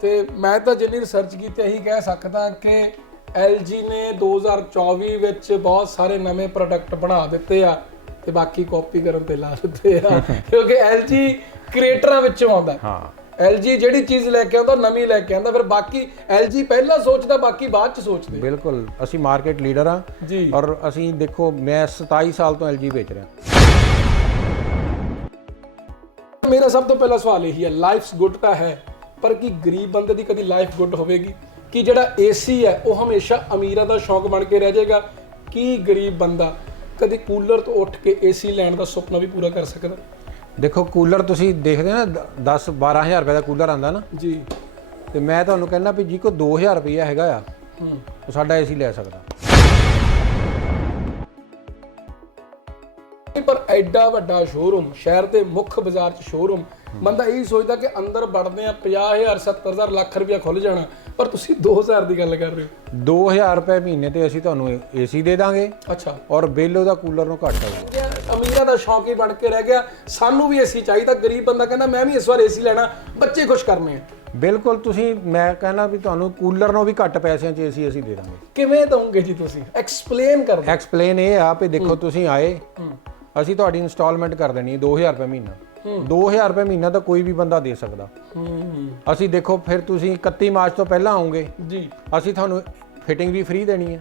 ਤੇ ਮੈਂ ਤਾਂ ਜਿੰਨੀ ਰਿਸਰਚ ਕੀਤੀ ਇਹੀ ਕਹਿ ਸਕਦਾ ਕਿ LG ਨੇ 2024 ਵਿੱਚ ਬਹੁਤ ਸਾਰੇ ਨਵੇਂ ਪ੍ਰੋਡਕਟ ਬਣਾ ਦਿੱਤੇ ਆ ਤੇ ਬਾਕੀ ਕਾਪੀ ਕਰਨ ਤੇ ਲਾ ਦਿੱਤੇ ਆ। ਕਿਉਂਕਿ LG ਕ੍ਰੀਏਟਰਾਂ ਵਿੱਚੋਂ ਆਉਂਦਾ। ਹਾਂ। LG ਜਿਹੜੀ ਚੀਜ਼ ਲੈ ਕੇ ਆਉਂਦਾ ਨਵੀਂ ਲੈ ਕੇ ਆਉਂਦਾ। ਫਿਰ ਬਾਕੀ LG ਪਹਿਲਾਂ ਸੋਚਦਾ ਬਾਕੀ ਬਾਅਦ ਚ ਸੋਚਦੇ ਬਿਲਕੁਲ। ਅਸੀਂ ਮਾਰਕੀਟ ਲੀਡਰ ਆ ਜੀ। ਔਰ ਅਸੀਂ ਦੇਖੋ ਮੈਂ 27 ਸਾਲ ਤੋਂ LG ਵੇਚ ਰਿਹਾ। ਮੇਰਾ ਸਭ ਤੋਂ ਪਹਿਲਾ ਸਵਾਲ ਇਹੀ ਹੈ ਲਾਈਫਸ ਗੁੱਡ ਤਾਂ ਹੈ ਪਰ ਕੀ ਗਰੀਬ ਬੰਦੇ ਦੀ ਕਦੀ ਲਾਈਫ ਗੁੱਡ ਹੋਵੇਗੀ? ਕਿ ਜਿਹੜਾ ਏਸੀ ਹੈ ਉਹ ਹਮੇਸ਼ਾ ਅਮੀਰਾਂ ਦਾ ਸ਼ੌਕ ਬਣ ਕੇ ਰਹਿ ਜਾਏਗਾ? ਕੀ ਗਰੀਬ ਬੰਦਾ ਕਦੀ ਕੂਲਰ ਤੋਂ ਉੱਠ ਕੇ ਏਸੀ ਲੈਣ ਦਾ ਸੁਪਨਾ ਵੀ ਪੂਰਾ ਕਰ ਸਕਦਾ? ਦੇਖੋ ਕੂਲਰ ਤੁਸੀਂ ਦੇਖਦੇ ਨਾ 10 12000 ਰੁਪਏ ਦਾ ਕੂਲਰ ਆਂਦਾ ਨਾ। ਜੀ। ਤੇ ਮੈਂ ਤੁਹਾਨੂੰ ਕਹਿੰਦਾ ਵੀ ਜੀ ਕੋ 2000 ਰੁਪਏ ਹੈਗਾ ਆ ਹੂੰ। ਉਹ ਸਾਡਾ ਏਸੀ ਲੈ ਸਕਦਾ। ਪਰ ਐਡਾ ਵੱਡਾ ਸ਼ੋਰੂਮ ਸ਼ਹਿਰ ਦੇ ਮੁੱਖ ਬਾਜ਼ਾਰ 'ਚ ਸ਼ੋਰੂਮ ਬੰਦਾ ਇਹੀ ਸੋਚਦਾ ਕਿ ਅੰਦਰ ਵੜਦੇ ਆ 50000 70000 ਲੱਖ ਰੁਪਇਆ ਖੁੱਲ ਜਾਣਾ। ਪਰ ਤੁਸੀਂ 2000 ਦੀ ਗੱਲ ਕਰ ਰਹੇ ਹੋ। 2000 ਰੁਪਏ ਮਹੀਨੇ ਤੇ ਅਸੀਂ ਤੁਹਾਨੂੰ ਏਸੀ ਦੇ ਦਾਂਗੇ। ਅੱਛਾ। ਔਰ ਬਿੱਲ ਉਹਦਾ ਕੂਲਰ ਨੂੰ ਘੱਟ ਆਊਗਾ। ਗਿਆ, ਅਮੀਰਾਂ ਦਾ ਸ਼ੌਕ ਹੀ ਬਣ ਕੇ ਰਹਿ ਗਿਆ। ਸਾਨੂੰ ਵੀ ਏਸੀ ਚਾਹੀਦਾ। ਗਰੀਬ ਬੰਦਾ ਕਹਿੰਦਾ ਮੈਂ ਵੀ ਇਸ ਵਾਰ ਏਸੀ ਲੈਣਾ। ਬੱਚੇ ਖੁਸ਼ ਕਰਨੇ ਆ। ਬਿਲਕੁਲ ਤੁਸੀਂ ਮੈਂ ਕਹਿੰਦਾ ਵੀ ਤੁਹਾਨੂੰ ਕੂਲਰ ਨੂੰ ਵੀ ਘੱਟ ਪੈਸਿਆਂ 'ਚ ਏਸੀ ਅਸੀਂ ਦੇ ਦਾਂਗੇ। ਕਿਵੇਂ ਦਵੋਗੇ ਜੀ ਤੁਸੀਂ? ਐਕਸਪਲੇਨ ਕਰ ਦਿਓ। ਐਕਸਪਲੇਨ ਇਹ ਆ ਵੀ ਦੇਖੋ ਤੁਸੀਂ ਆਏ। ਅਸੀਂ ਤੁਹਾਡੀ ਇਨਸਟਾਲਮੈਂਟ ਕਰ ਦੇਣੀ ਹੈ 2000 ਰੁਪਏ ਮਹੀਨਾ। 2000 ਰੁਪਏ ਮਹੀਨਾ ਤਾਂ ਕੋਈ ਵੀ ਬੰਦਾ ਦੇ ਸਕਦਾ। ਅਸੀਂ ਦੇਖੋ ਫਿਰ ਤੁਸੀਂ 31 ਮਾਰਚ ਤੋਂ ਪਹਿਲਾਂ ਆਉਂਗੇ। ਜੀ। ਅਸੀਂ ਤੁਹਾਨੂੰ ਫਿਟਿੰਗ ਵੀ ਫ੍ਰੀ ਦੇਣੀ ਹੈ।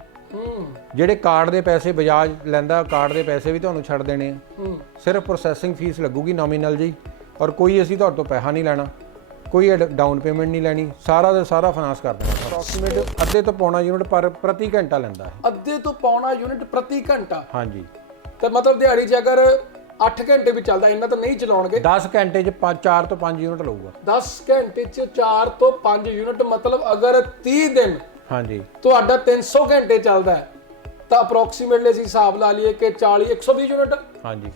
ਜਿਹੜੇ ਕਾਰਡ ਦੇ ਪੈਸੇ ਬਜਾਜ ਲੈਂਦਾ ਕਾਰਡ ਦੇ ਪੈਸੇ ਵੀ ਤੁਹਾਨੂੰ ਛੱਡ ਦੇਣੇ ਆ। ਸਿਰਫ ਪ੍ਰੋਸੈਸਿੰਗ ਫੀਸ ਲੱਗੂਗੀ ਨੋਮੀਨਲ ਜੀ। ਔਰ ਕੋਈ ਅਸੀਂ ਤੁਹਾਡੇ ਤੋਂ ਪੈਸਾ ਨਹੀਂ ਲੈਣਾ। ਕੋਈ ਡਾਊਨ ਪੇਮੈਂਟ ਨਹੀਂ ਲੈਣੀ। ਸਾਰਾ ਦਾ ਸਾਰਾ ਫਾਈਨਾਂਸ ਕਰ ਦੇਣਾ। ਅਪਰੋਕਸੀਮੇਟ ਅੱਧੇ ਤੋਂ ਪੌਣਾ ਯੂਨਿਟ ਪਰ ਪ੍ਰਤੀ ਘੰਟਾ ਲੈਂਦਾ ਹੈ ਅੱਧੇ ਤੋਂ ਪੌਣਾ ਯੂਨਿਟ ਪ੍ਰਤੀ ਘੰਟਾ? ਹਾਂਜੀ। ਤੇ ਮਤਲਬ ਦਿਹਾੜੀ 'ਚ ਅਗਰ 8 ਘੰਟੇ ਵੀ ਚੱਲਦਾ ਇੰਨਾ ਤਾਂ ਨਹੀਂ ਚਲਾਉਣਗੇ। 10 ਘੰਟੇ 'ਚ 4 ਤੋਂ 5 ਯੂਨਿਟ ਲਊਗਾ। 10 ਘੰਟੇ 'ਚ 4 ਤੋਂ 5 ਯੂਨਿਟ ਮਤਲਬ ਅਗਰ 30 ਦਿਨ ਹਾਂਜੀ। ਤੁਹਾਡਾ 300 ਘੰਟੇ ਚੱਲਦਾ ਹੈ ਤਾਂ ਅਪਰੋਕਸੀਮੇਟਲੀ ਅਸੀਂ ਹਿਸਾਬ ਲਾ ਲਈਏ ਕਿ 40 120 ਯੂਨਿਟ। ਹਾਂਜੀ।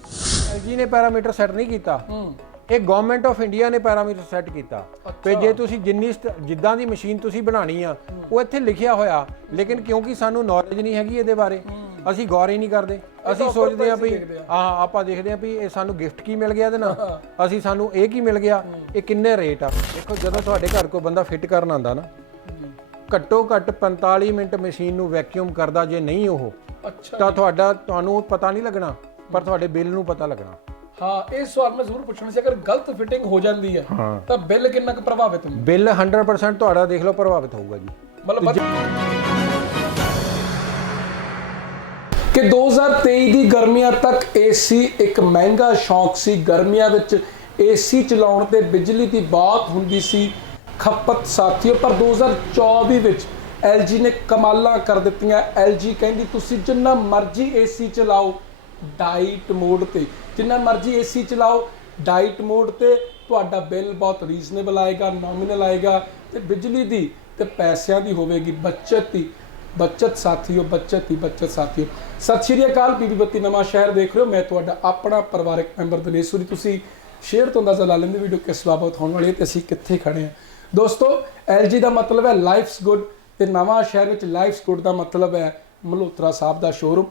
ਐਲਜੀ ਨੇ ਪੈਰਾਮੀਟਰ ਸੈੱਟ ਨਹੀਂ ਕੀਤਾ। ਹੂੰ। ਇਹ ਗਵਰਨਮੈਂਟ ਆਫ ਇੰਡੀਆ ਨੇ ਪੈਰਾਮੀਟਰ ਸੈੱਟ ਕੀਤਾ। ਤੇ ਜੇ ਤੁਸੀਂ ਜਿੰਨੀ ਜਿੱਦਾਂ ਦੀ ਮਸ਼ੀਨ ਤੁਸੀਂ ਬਣਾਣੀ ਆ ਉਹ ਇੱਥੇ ਲਿਖਿਆ ਹੋਇਆ ਲੇਕਿਨ ਕਿਉਂਕਿ ਸਾਨੂੰ ਨੌਲੇਜ ਨਹੀਂ ਹੈਗੀ ਇਹਦੇ ਬਾਰੇ ਅਸੀਂ ਗੌਰ ਹੀ ਨਹੀਂ ਕਰਦੇ। ਅਸੀਂ ਸੋਚਦੇ ਆ ਵੀ ਹਾਂ। ਆਪਾਂ ਦੇਖਦੇ ਆ ਵੀ ਇਹ ਸਾਨੂੰ ਗਿਫਟ ਕੀ ਮਿਲ ਗਿਆ ਇਹਦੇ ਨਾਲ? ਅਸੀਂ ਸਾਨੂੰ ਇਹ ਕੀ ਮਿਲ ਗਿਆ? ਇਹ ਕਿੰਨੇ ਰੇਟ ਆ? ਦੇਖੋ ਜਦੋਂ ਤੁਹਾਡੇ ਘਰ ਕੋਈ ਬੰਦਾ ਫਿੱਟ ਕਰਨ ਆਂਦਾ ਨਾ ਘੱਟੋ ਘੱਟ 45 ਮਿੰਟ ਮਸ਼ੀਨ ਨੂੰ ਵੈਕਿਊਮ ਕਰਦਾ ਜੇ ਨਹੀਂ ਉਹ ਅੱਛਾ ਤਾਂ ਤੁਹਾਡਾ ਤੁਹਾਨੂੰ ਪਤਾ ਨਹੀਂ ਲੱਗਣਾ ਪਰ ਤੁਹਾਡੇ ਬਿੱਲ ਨੂੰ ਪਤਾ ਲੱਗਣਾ। ਹਾਂ ਇਹ ਸਵਾਲ ਮੈਂ ਜ਼ਰੂਰ ਪੁੱਛਣਾ ਸੀ ਅਗਰ ਗਲਤ ਫਿਟਿੰਗ ਹੋ ਜਾਂਦੀ ਹੈ ਤਾਂ ਬਿੱਲ ਕਿੰਨਾ ਕੁ ਪ੍ਰਭਾਵਿਤ ਹੁੰਦਾ? ਬਿੱਲ 100% ਤੁਹਾਡਾ ਦੇਖ ਲਓ ਪ੍ਰਭਾਵਿਤ ਹੋਊਗਾ ਜੀ। ਮਤਲਬ ਕਿ 2023 ਦੀ ਗਰਮੀਆਂ ਤੱਕ ਏਸੀ ਇੱਕ ਮਹਿੰਗਾ ਸ਼ੌਂਕ ਸੀ। ਗਰਮੀਆਂ ਵਿੱਚ ਏਸੀ ਚਲਾਉਣ ਤੇ ਬਿਜਲੀ ਦੀ ਬਹੁਤ ਹੁੰਦੀ ਸੀ। ਖਪਤ ਸਾਥੀਓ, ਪਰ 2024 ਵਿੱਚ LG ਨੇ ਕਮਾਲਾਂ ਕਰ ਦਿੱਤੀਆਂ। LG ਕਹਿੰਦੀ, ਤੁਸੀਂ ਜਿੰਨਾ ਮਰਜ਼ੀ ਏਸੀ ਚਲਾਓ ਡਾਈਟ ਮੋਡ ਤੇ। ਜਿੰਨਾ ਮਰਜ਼ੀ ਏਸੀ ਚਲਾਓ ਡਾਈਟ ਮੋਡ ਤੇ, ਤੁਹਾਡਾ ਬਿੱਲ ਬਹੁਤ ਰੀਜ਼ਨੇਬਲ ਆਏਗਾ ਨੋਮੀਨਲ ਆਏਗਾ ਤੇ ਬਿਜਲੀ ਦੀ ਤੇ ਪੈਸਿਆਂ ਦੀ ਹੋਵੇਗੀ ਬੱਚਤ ਦੀ ਬੱਚਤ ਸਾਥੀਓ, ਬੱਚਤ ਹੀ ਬੱਚਤ ਸਾਥੀਓ। ਸਤਿ ਸ਼੍ਰੀ ਅਕਾਲ ਬੀਬੀ ਬੱਤੀ ਨਵਾਂ ਸ਼ਹਿਰ ਦੇਖ ਰਹੇ ਹੋ। ਮੈਂ ਤੁਹਾਡਾ ਆਪਣਾ ਪਰਿਵਾਰਕ ਮੈਂਬਰ ਦਲੇਸ਼ਵਰੀ ਤੁਸੀਂ ਸ਼ੇਅਰ ਤੋਂ ਅੰਦਾਜ਼ਾ ਲਾ ਲੈਂਦੇ ਵੀਡੀਓ ਕਿਸ ਬਾਬਤ ਹੋਣ ਵਾਲੀ ਹੈ ਤੇ ਅਸੀਂ ਕਿੱਥੇ ਖੜੇ ਹਾਂ। ਦੋਸਤੋ LG ਦਾ ਮਤਲਬ ਹੈ ਲਾਈਫਸ ਗੁੱਡ ਤੇ ਨਵਾਂ ਸ਼ਹਿਰ ਵਿੱਚ ਲਾਈਫਸ ਗੁੱਡ ਦਾ ਮਤਲਬ ਹੈ ਮਲਹੋਤਰਾ ਸਾਹਿਬ ਦਾ ਸ਼ੋਰੂਮ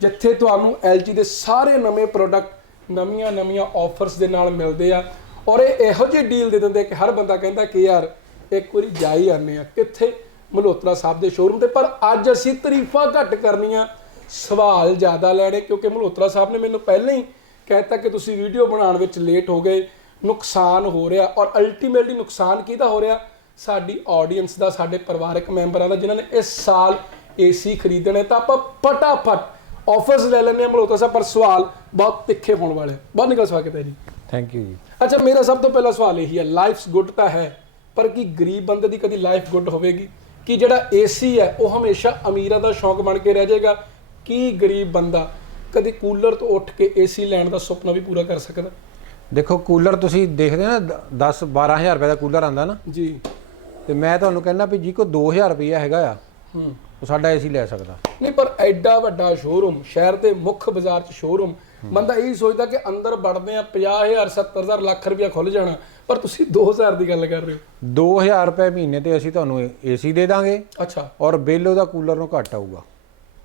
ਜਿੱਥੇ ਤੁਹਾਨੂੰ LG ਦੇ ਸਾਰੇ ਨਵੇਂ ਪ੍ਰੋਡਕਟ ਨਵੀਆਂ ਨਵੀਆਂ ਆਫਰਸ ਦੇ ਨਾਲ ਮਿਲਦੇ ਆ। ਔਰ ਇਹ ਇਹੋ ਜਿਹੀ ਡੀਲ ਦੇ ਦਿੰਦੇ ਕਿ ਹਰ ਬੰਦਾ ਕਹਿੰਦਾ ਕਿ ਯਾਰ, ਇੱਕ ਵਾਰੀ ਜਾ ਹੀ ਆਨੇ ਆ। ਕਿੱਥੇ ਮਲਹੋਤਰਾ ਸਾਹਿਬ ਦੇ ਸ਼ੋਰੂਮ ਤੇ ਪਰ ਅੱਜ ਅਸੀਂ ਤਾਰੀਫਾਂ ਘੱਟ ਕਰਨੀਆਂ। ਸਵਾਲ ਜ਼ਿਆਦਾ ਲੈਣੇ ਕਿਉਂਕਿ ਮਲਹੋਤਰਾ ਸਾਹਿਬ ਨੇ ਮੈਨੂੰ ਪਹਿਲਾਂ ਹੀ ਕਹਿਤਾ ਕਿ ਤੁਸੀਂ ਵੀਡੀਓ ਬਣਾਉਣ ਵਿੱਚ ਲੇਟ ਹੋ ਗਏ ਨੁਕਸਾਨ ਹੋ ਰਿਹਾ ਔਰ ਅਲਟੀਮੇਟਲੀ ਨੁਕਸਾਨ ਕਿਹਦਾ ਹੋ ਰਿਹਾ? ਸਾਡੀ ਆਡੀਅנס ਦਾ ਸਾਡੇ ਪਰਿਵਾਰਕ ਮੈਂਬਰਾਂ ਦਾ ਜਿਨ੍ਹਾਂ ਨੇ ਇਸ ਸਾਲ ਏਸੀ ਖਰੀਦਣੇ ਤਾਂ ਆਪਾਂ ਫਟਾਫਟ ਆਫਰਸ ਲੈ ਲੈਣੇ ਆ ਮਲਹੋਤਰਾ ਸਾਹਿਬ ਪਰ ਸਵਾਲ ਬਹੁਤ ਤਿੱਖੇ ਹੋਣ ਵਾਲੇ। ਬਹੁਤ ਨਿਕਲ ਸਵਾਗਤ ਹੈ ਜੀ। ਥੈਂਕ ਯੂ ਜੀ। ਅੱਛਾ ਮੇਰਾ ਸਭ ਤੋਂ ਪਹਿਲਾ ਸਵਾਲ ਇਹੀ ਹੈ ਲਾਈਫਸ ਗੁੱਡ ਤਾਂ ਹੈ ਪਰ ਕੀ ਗਰੀਬ ਬੰਦੇ ਦੀ ਕਦੀ ਲਾਈਫ ਗੁੱਡ ਹੋਵੇਗੀ? ਕਿ ਜਿਹੜਾ ਏਸੀ ਹੈ ਉਹ ਹਮੇਸ਼ਾ ਅਮੀਰਾਂ ਦਾ ਸ਼ੌਕ ਬਣ ਕੇ ਰਹਿ ਜਾਏਗਾ। ਕੀ ਗਰੀਬ ਬੰਦਾ ਕਦੀ ਕੂਲਰ ਤੋਂ ਉੱਠ ਕੇ ਏਸੀ ਲੈਣ ਦਾ ਸੁਪਨਾ ਵੀ ਪੂਰਾ ਕਰ ਸਕਦਾ? ਦੇਖੋ ਕੂਲਰ ਤੁਸੀਂ ਦੇਖਦੇ ਨਾ 10 12000 ਰੁਪਏ ਦਾ ਕੂਲਰ ਆਂਦਾ ਨਾ। ਜੀ। ਤੇ ਮੈਂ ਤੁਹਾਨੂੰ ਕਹਿੰਦਾ ਵੀ ਜੀ ਕੋ 2000 ਰੁਪਏ ਹੈਗਾ ਆ ਹੂੰ। ਉਹ ਸਾਡਾ ਏਸੀ ਲੈ ਸਕਦਾ। ਨਹੀਂ ਪਰ ਐਡਾ ਵੱਡਾ ਸ਼ੋਰੂਮ ਸ਼ਹਿਰ ਦੇ ਮੁੱਖ ਬਾਜ਼ਾਰ 'ਚ ਸ਼ੋਰੂਮ ਬੰਦਾ ਇਹੀ ਸੋਚਦਾ ਕਿ ਅੰਦਰ ਵੜਦੇ ਆ 50000 70000 ਲੱਖ ਰੁਪਇਆ ਖੁੱਲ ਜਾਣਾ। ਪਰ ਤੁਸੀਂ 2000 ਦੀ ਗੱਲ ਕਰ ਰਹੇ ਹੋ। 2000 ਰੁਪਏ ਮਹੀਨੇ ਤੇ ਅਸੀਂ ਤੁਹਾਨੂੰ ਏਸੀ ਦੇ ਦਾਂਗੇ। ਅੱਛਾ। ਔਰ ਬਿੱਲ ਉਹਦਾ ਕੂਲਰ ਨੂੰ ਘੱਟ ਆਊਗਾ।